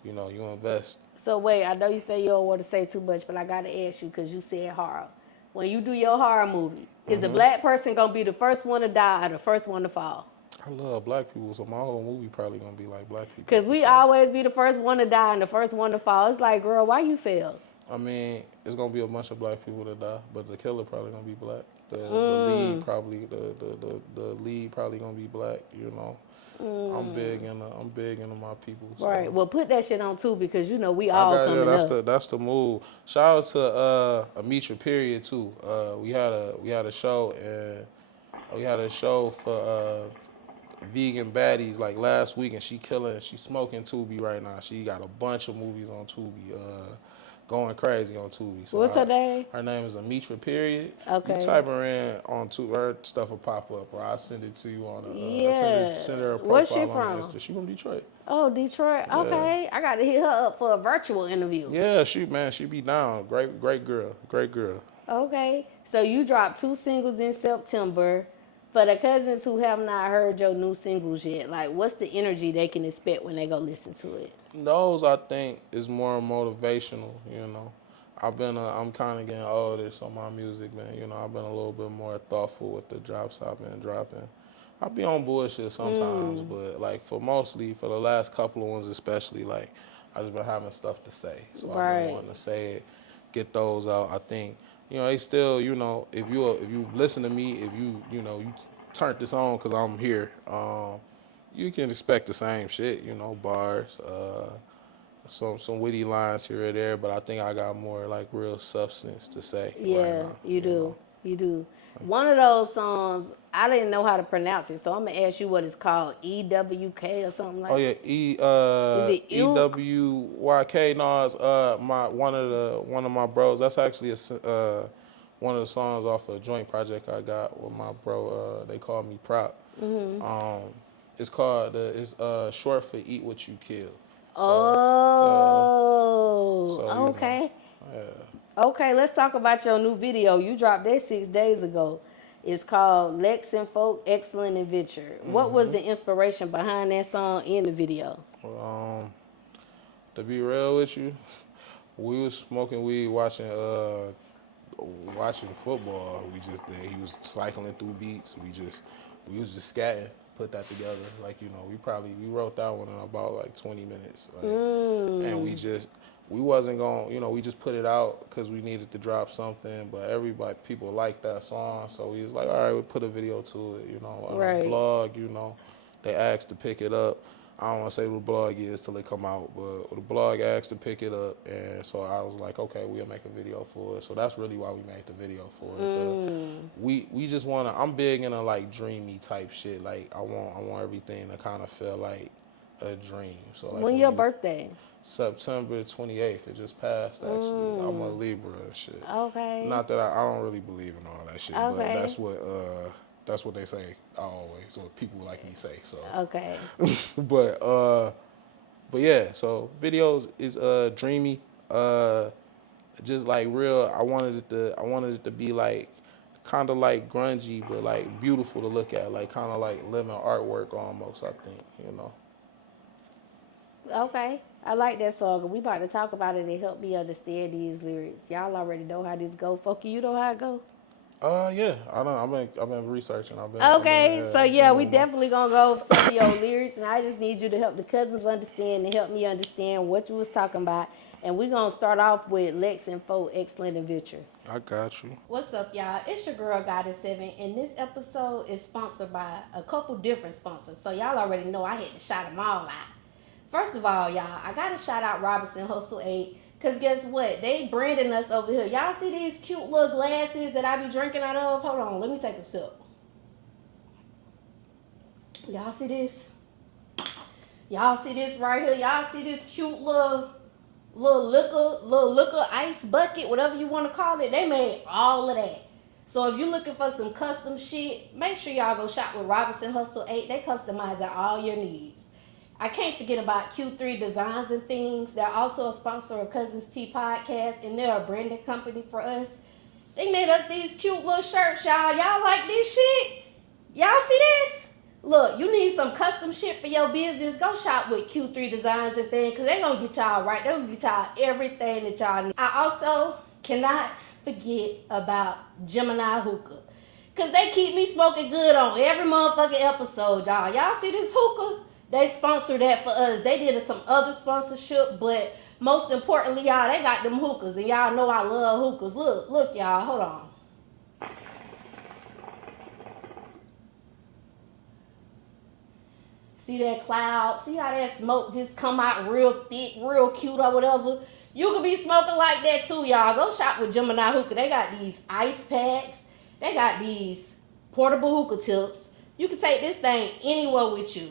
you know, you invest. So wait, I know you say you don't want to say too much, but I gotta ask you because you said horror. When you do your horror movie, is the black person gonna be the first one to die or the first one to fall? I love black people, so my whole movie probably gonna be like black people. Because for we sure. always be the first one to die and the first one to fall. It's like, girl, why you fail? I mean, it's gonna be a bunch of black people that die, but the killer probably gonna be black. The lead probably the lead probably gonna be black. You know, I'm big into my people. So. Right. Well, put that shit on too because you know we all coming up. That's the move. Shout out to Amitra Period too. We had a show and we had a show for vegan baddies like last week, and she's smoking Tubi right now. She got a bunch of movies on Tubi, going crazy on Tubi. So What's her name? Her name is Amitra Period. Okay. You type her in on Tubi, her stuff will pop up, or I'll send it to you on Yeah. send her a profile. Where's she on from? Insta. She from Detroit. Oh, Detroit. Okay. I got to hit her up for a virtual interview. Yeah, she be down. Great girl. Okay. So you dropped 2 singles in September. For the cousins who have not heard your new singles yet, like what's the energy they can expect when they go listen to it? Those I think is more motivational, you know. I'm kind of getting older, so my music, man, you know, I've been a little bit more thoughtful with the drops I've been dropping. I'll be on bullshit sometimes, but like for the last couple of ones especially, like I just been having stuff to say, so I've been wanting to say it, get those out. I think. You know, they still, you know, if you listen to me, if you turned this on because I'm here, you can expect the same shit, you know, bars, some witty lines here or there, but I think I got more like real substance to say. Yeah, right now, you do. know? You do. One of those songs, I didn't know how to pronounce it, so I'm gonna ask you what it's called, EWK or something like. Oh yeah, Is it EWYK? No, it's one of my bros. That's actually one of the songs off a joint project I got with my bro. They call me Prop. It's called it's short for Eat What You Kill. So, Oh, so okay. Yeah. Okay, let's talk about your new video. You dropped that 6 days ago. It's called Lex and Folk Excellent Adventure. What was the inspiration behind that song in the video? Well, to be real with you, we was smoking weed, watching football. He was cycling through beats. We was just scatting, put that together. Like, you know, we wrote that one in about like 20 minutes. Like, and we wasn't going, you know, we just put it out because we needed to drop something. But people liked that song, so we was like, all right, we'll put a video to it. You know, on Right. a blog. You know, they asked to pick it up. I don't want to say what the blog is till it come out, but the blog asked to pick it up, and so I was like, okay, we'll make a video for it. So that's really why we made the video for it. We just wanna. I'm big into like dreamy type shit. Like I want everything to kind of feel like a dream. So like When your birthday? September 28th. It just passed actually. I'm a Libra and shit. Okay. Not that I don't really believe in all that shit, but that's what they say always, or people like me say. So Okay. but yeah. So videos is dreamy, just like real. I wanted it to be like kind of like grungy, but like beautiful to look at, like kind of like living artwork almost. I think, you know. Okay. I like that song. We about to talk about it and help me understand these lyrics. Y'all already know how this go. Fokie, you know how it go? Yeah. I've been researching. Okay, so yeah, we definitely gonna go over some of your lyrics, and I just need you to help the cousins understand and help me understand what you was talking about. And we're gonna start off with Lex and Folk Excellent Adventure. I got you. What's up, y'all? It's your girl Goddess7, and this episode is sponsored by a couple different sponsors. So y'all already know I had to shout them all out. First of all, y'all, I gotta shout out Robinson Hustle 8. Cause guess what? They branding us over here. Y'all see these cute little glasses that I be drinking out of? Hold on, let me take a sip. Y'all see this? Y'all see this right here? Y'all see this cute little liquor ice bucket, whatever you want to call it? They made all of that. So if you're looking for some custom shit, make sure y'all go shop with Robinson Hustle 8. They customizing all your needs. I can't forget about Q3 Designs and Things. They're also a sponsor of Cuzn podcast, and they're a branding company for us. They made us these cute little shirts, y'all. Y'all like this shit? Y'all see this? Look, you need some custom shit for your business. Go shop with Q3 Designs and Things, because they're going to get y'all right. They're going to get y'all everything that y'all need. I also cannot forget about Geminiih Hookah, because they keep me smoking good on every motherfucking episode, y'all. Y'all see this hookah? They sponsored that for us. They did some other sponsorship, but most importantly, y'all, they got them hookahs, and y'all know I love hookahs. Look, y'all, hold on. See that cloud? See how that smoke just come out real thick, real cute or whatever? You could be smoking like that too, y'all. Go shop with Geminiih Hookah. They got these ice packs. They got these portable hookah tips. You can take this thing anywhere with you.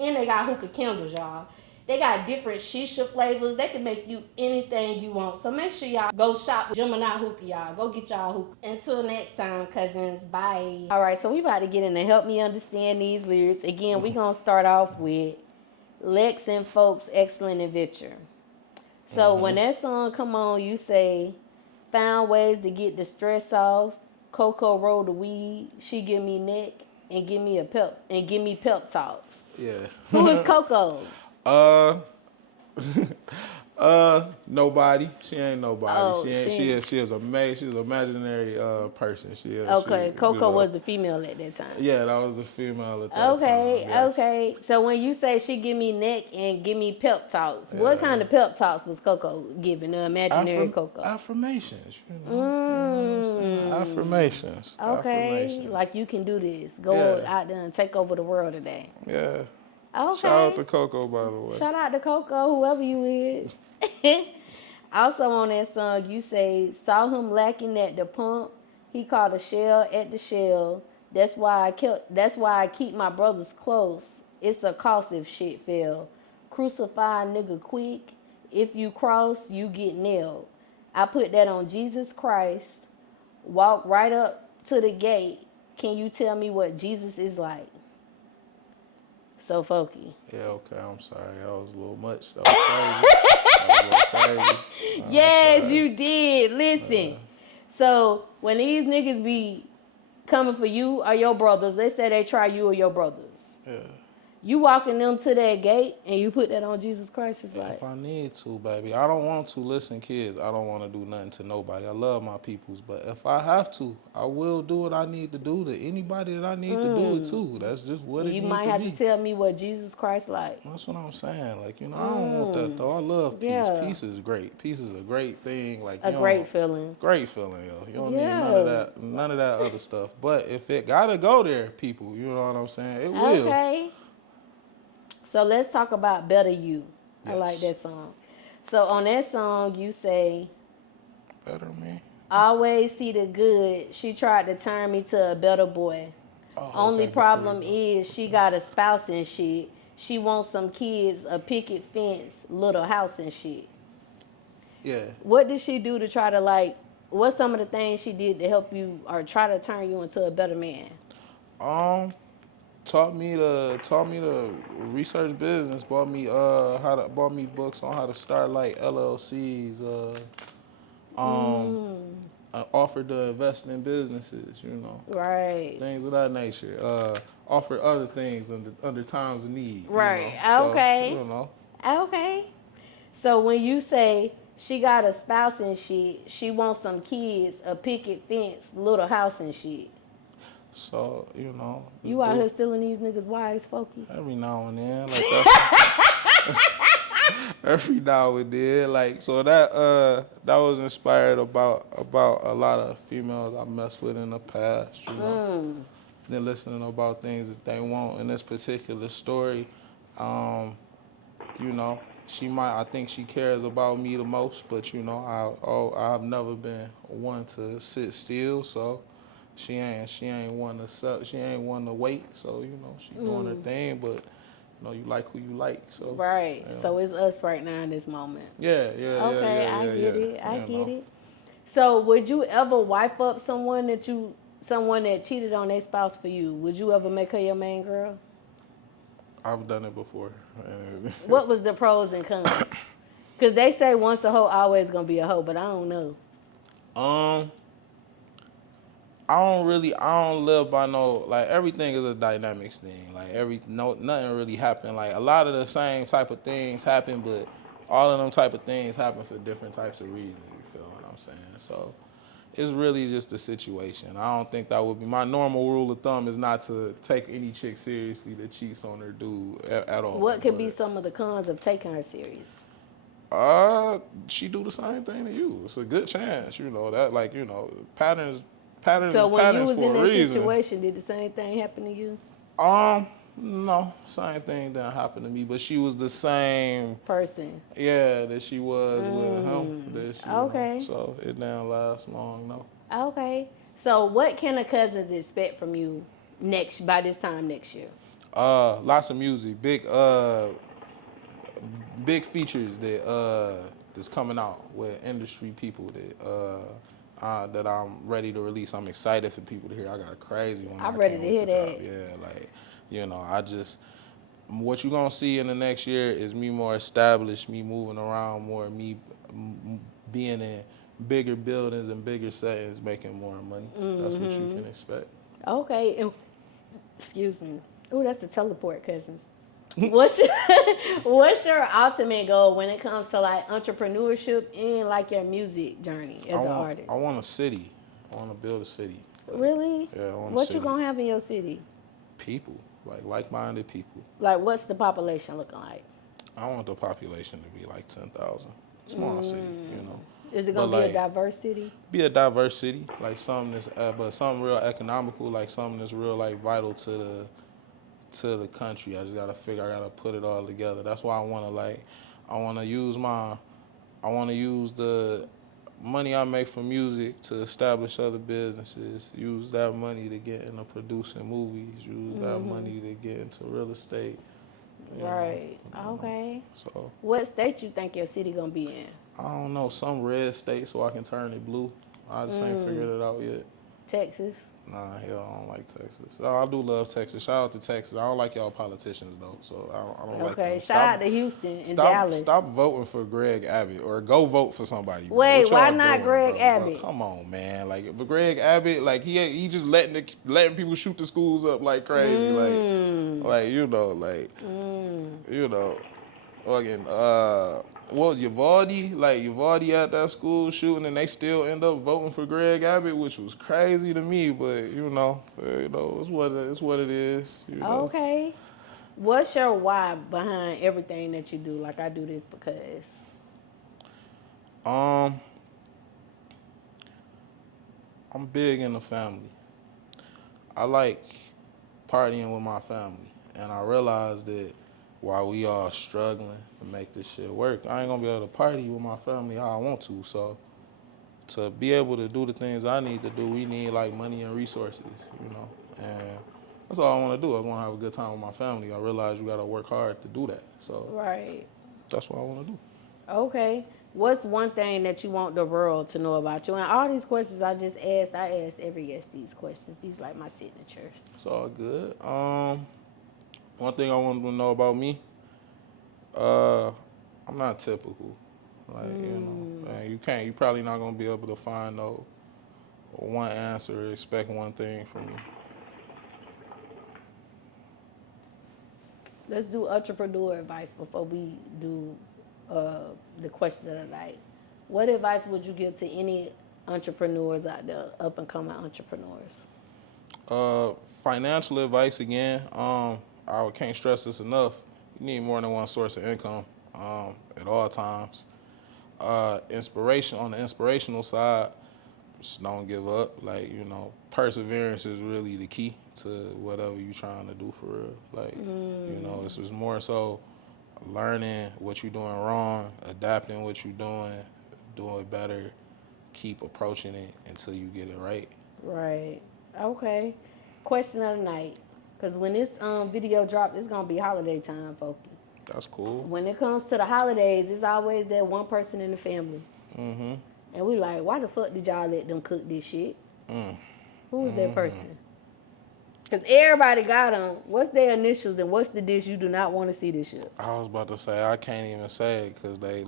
And they got hookah candles, y'all. They got different shisha flavors. They can make you anything you want. So make sure y'all go shop with Geminiih Hookah, y'all. Go get y'all hookah. Until next time, cousins. Bye. All right, so we about to get in to help me understand these lyrics. Again, we going to start off with Lex and Folks Excellent Adventure. So when that song come on, you say, found ways to get the stress off. Coco rolled the weed. She give me neck and give me pep talks. Yeah. Who is Coco? Nobody. She ain't nobody. Oh, She is she's an imaginary person. Okay, Coco was the female at that time. Yeah, that was the female at that time. Okay. So when you say she give me neck and give me pep talks, what kind of pep talks was Coco giving? The imaginary Coco. Affirmations, you know. Affirmations. Okay, Affirmations. like you can do this. Go out there and take over the world today. Yeah. Okay. Shout out to Coco, by the way. Shout out to Coco, whoever you is. Also on that song, you say, saw him lacking at the pump. He caught a shell at the shell. That's why I keep my brothers close. It's a cost if shit fail. Crucify a nigga quick. If you cross, you get nailed. I put that on Jesus Christ. Walk right up to the gate. Can you tell me what Jesus is like? So Fokie. Yeah, okay, I'm sorry. That was a little much. That was crazy. Yes, you did. Listen. So when these niggas be coming for you or your brothers, let's say they try you or your brothers. Yeah. You walking them to that gate and you put that on Jesus Christ. It's like, If I need to, baby. I don't want to. Listen, kids, I don't want to do nothing to nobody. I love my peoples, but if I have to, I will do what I need to do to anybody that I need to do it to. That's just what it you needs might to have be. to tell me what Jesus Christ like. That's what I'm saying. Like, you know, I don't want that though. I love peace. Yeah. Peace is great. Peace is a great thing. Like, A great feeling. Great feeling, yo. You don't need Yeah. none of that other stuff. But if it gotta go there, people, you know what I'm saying? It will. Okay. So let's talk about Better You. I like Yes. that song. So on that song, you say, Better me. always see the good. She tried to turn me to a better boy. Oh, Only okay, problem before you go. is she got a spouse and shit. She wants some kids, a picket fence, little house and shit. Yeah. What did she do to try to like, what's some of the things she did to help you or try to turn you into a better man? Taught me to research business. Bought me bought me books on how to start like LLCs. Offered to invest in businesses. You know. Right. Things of that nature. Offered other things under times of need. Right. You know? So, Okay. you know. Okay. So when you say she got a spouse and shit, she wants some kids, a picket fence, little house and shit. So, you know. You out here stealing these niggas' wives, Fokie? Every now and then. Like that's every now and then. Like so that was inspired about a lot of females I messed with in the past, you know. They're listening about things that they want. In this particular story, you know, I think she cares about me the most, but you know, I've never been one to sit still, so she ain't one to wait, so you know, she doing her thing, but you know, you like who you like, so right. You know. So it's us right now in this moment. Yeah, Okay, yeah, I get yeah, it. I you get know. it. So would you ever wipe up someone that cheated on their spouse for you? Would you ever make her your main girl? I've done it before. What was the pros and cons? Because they say once a hoe, always gonna be a hoe, but I don't know. I don't live by no, like, everything is a dynamics thing. Like, nothing really happened. Like, a lot of the same type of things happen, but all of them type of things happen for different types of reasons, you feel what I'm saying? So, it's really just a situation. I don't think that would be, my normal rule of thumb is not to take any chick seriously that cheats on her dude at all. What could be some of the cons of taking her serious? She do the same thing to you. It's a good chance, you know, that, like, you know, patterns So is when you patterns was for in a that reason. situation, did the same thing happen to you? No, same thing didn't happen to me, but she was the same Person. Yeah, that she was with him. That she, Okay. You know, so it didn't last long, no. Okay. So what can the cousins expect from you by this time next year? Lots of music, big features that's coming out with industry people that I'm ready to release. I'm excited for people to hear. I got a crazy one. I'm ready to hear that. Drop. Yeah, like, you know, what you're gonna see in the next year is me more established, me moving around more, me being in bigger buildings and bigger settings, making more money. That's what you can expect. Okay. Excuse me. Oh, that's the teleport, cousins. What's your ultimate goal when it comes to like entrepreneurship and like your music journey as an artist? I want a city. I want to build a city. Really? Yeah, I want a What city. you gonna have in your city? People, like-minded people. Like, what's the population looking like? I want the population to be like 10,000. Small city, you know. Is it gonna be a diverse city? Be a diverse city, like something that's, but something real economical, like something that's real like vital to the country. I gotta put it all together. That's why I wanna use the money I make from music to establish other businesses. Use that money to get into producing movies. Use that money to get into real estate. Right. Okay. So. What state you think your city gonna be in? I don't know, some red state so I can turn it blue. I just ain't figured it out yet. Texas. Nah, hell, I don't like Texas. Oh, I do love Texas. Shout out to Texas. I don't like y'all politicians though, so I don't like Okay, them. shout out to Houston and Dallas. Stop voting for Greg Abbott or go vote for somebody, bro. Wait, What why y'all not doing, Greg bro? Abbott? Come on, man. Like, but Greg Abbott, like he just letting people shoot the schools up like crazy, like you know, fucking what Uvalde at that school shooting, and they still end up voting for Greg Abbott, which was crazy to me. But it's what it is. Okay. What's your why behind everything that you do? Like, I do this because. I'm big in the family. I like partying with my family, and I realized that while we all struggling to make this shit work, I ain't gonna be able to party with my family how I want to. So to be able to do the things I need to do, we need like money and resources, and that's all I want to do. I want to have a good time with my family. I realize you gotta work hard to do that. So Right. that's what I want to do. Okay. What's one thing that you want the world to know about you? And all these questions I just asked, I asked every guest these questions. These like my signatures. It's all good. One thing I want them to know about me, I'm not typical. Like, you probably not gonna be able to find no one answer or expect one thing from me. Let's do entrepreneur advice before we do the question of the night. What advice would you give to any entrepreneurs out there, up and coming entrepreneurs? Financial advice again. I can't stress this enough. You need more than one source of income at all times. Inspiration on the inspirational side, just don't give up. Like, perseverance is really the key to whatever you're trying to do for real. Like, it's just more so learning what you're doing wrong, adapting what you're doing it better, keep approaching it until you get it right. Right. Okay. Question of the night. Because when this video drops, it's going to be holiday time, Fokie. That's cool. When it comes to the holidays, it's always that one person in the family. Mm-hmm. And we like, why the fuck did y'all let them cook this shit? Who is that person? Because everybody got them. What's their initials and what's the dish you do not want to see this shit? I was about to say, I can't even say it because they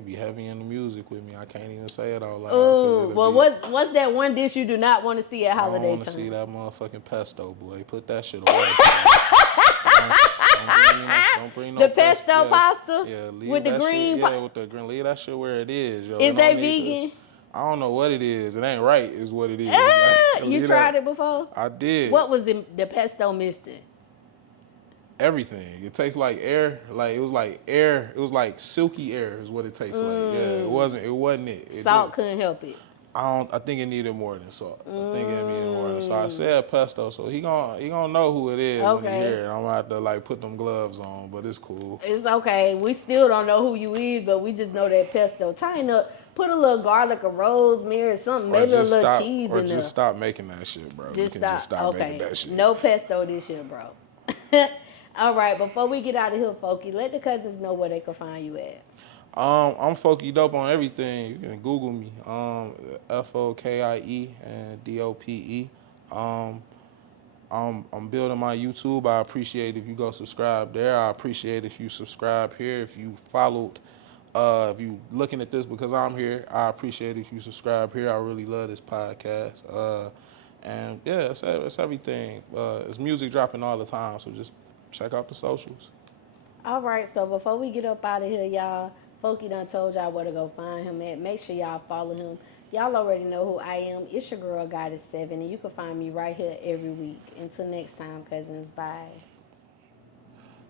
be heavy in the music with me. I can't even say it out loud. Oh, well, what's that one dish you do not want to see at holiday time? I don't want to see that motherfucking pesto, boy. Put that shit away. don't bring no the pesto pasta? Yeah, leave with that the green. Shit, with the green. Leave that shit where it is, yo. Is they vegan? I don't know what it is. It ain't right, is what it is. You tried it before? I did. What was the pesto missing? Everything. It tastes like air. Like, it was like air. It was like silky air is what it tastes like. Yeah, it wasn't it. Salt couldn't help it. I think it needed more than salt. So I said pesto, so he gonna know who it is when he hear it. I'm gonna have to like put them gloves on, but it's cool. It's okay. We still don't know who you is, but we just know that pesto. Tighten up, put a little garlic or rosemary or something, maybe a little cheese in there. Or just stop making that shit, bro. Just stop making that shit. No pesto this year, bro. All right, before we get out of here, Fokie, let the cousins know where they can find you at. I'm Fokie Dope on everything. You can Google me. Fokie and DOPE. I'm building my YouTube. I appreciate if you go subscribe there. I appreciate if you subscribe here. If you followed, if you looking at this because I'm here, I appreciate if you subscribe here. I really love this podcast. And yeah, it's everything. It's music dropping all the time, so just check out the socials. All right, so before we get up out of here, y'all, Fokie done told y'all where to go find him at. Make sure y'all follow him. Y'all already know who I am. It's your girl, Goddess7, and you can find me right here every week. Until next time, cousins. Bye.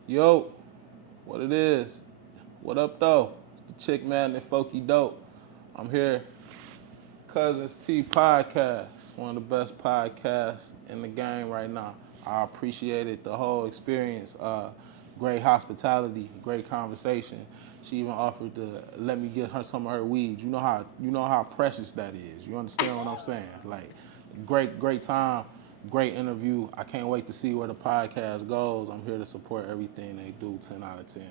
Yo, what it is? What up, though? It's the chick man that Fokie Dope. I'm here. Cuzn T podcast. One of the best podcasts in the game right now. I appreciated the whole experience. Great hospitality, great conversation. She even offered to let me get her some of her weeds. You know how precious that is. You understand what I'm saying? Like, great time, great interview. I can't wait to see where the podcast goes. I'm here to support everything they do, 10 out of 10.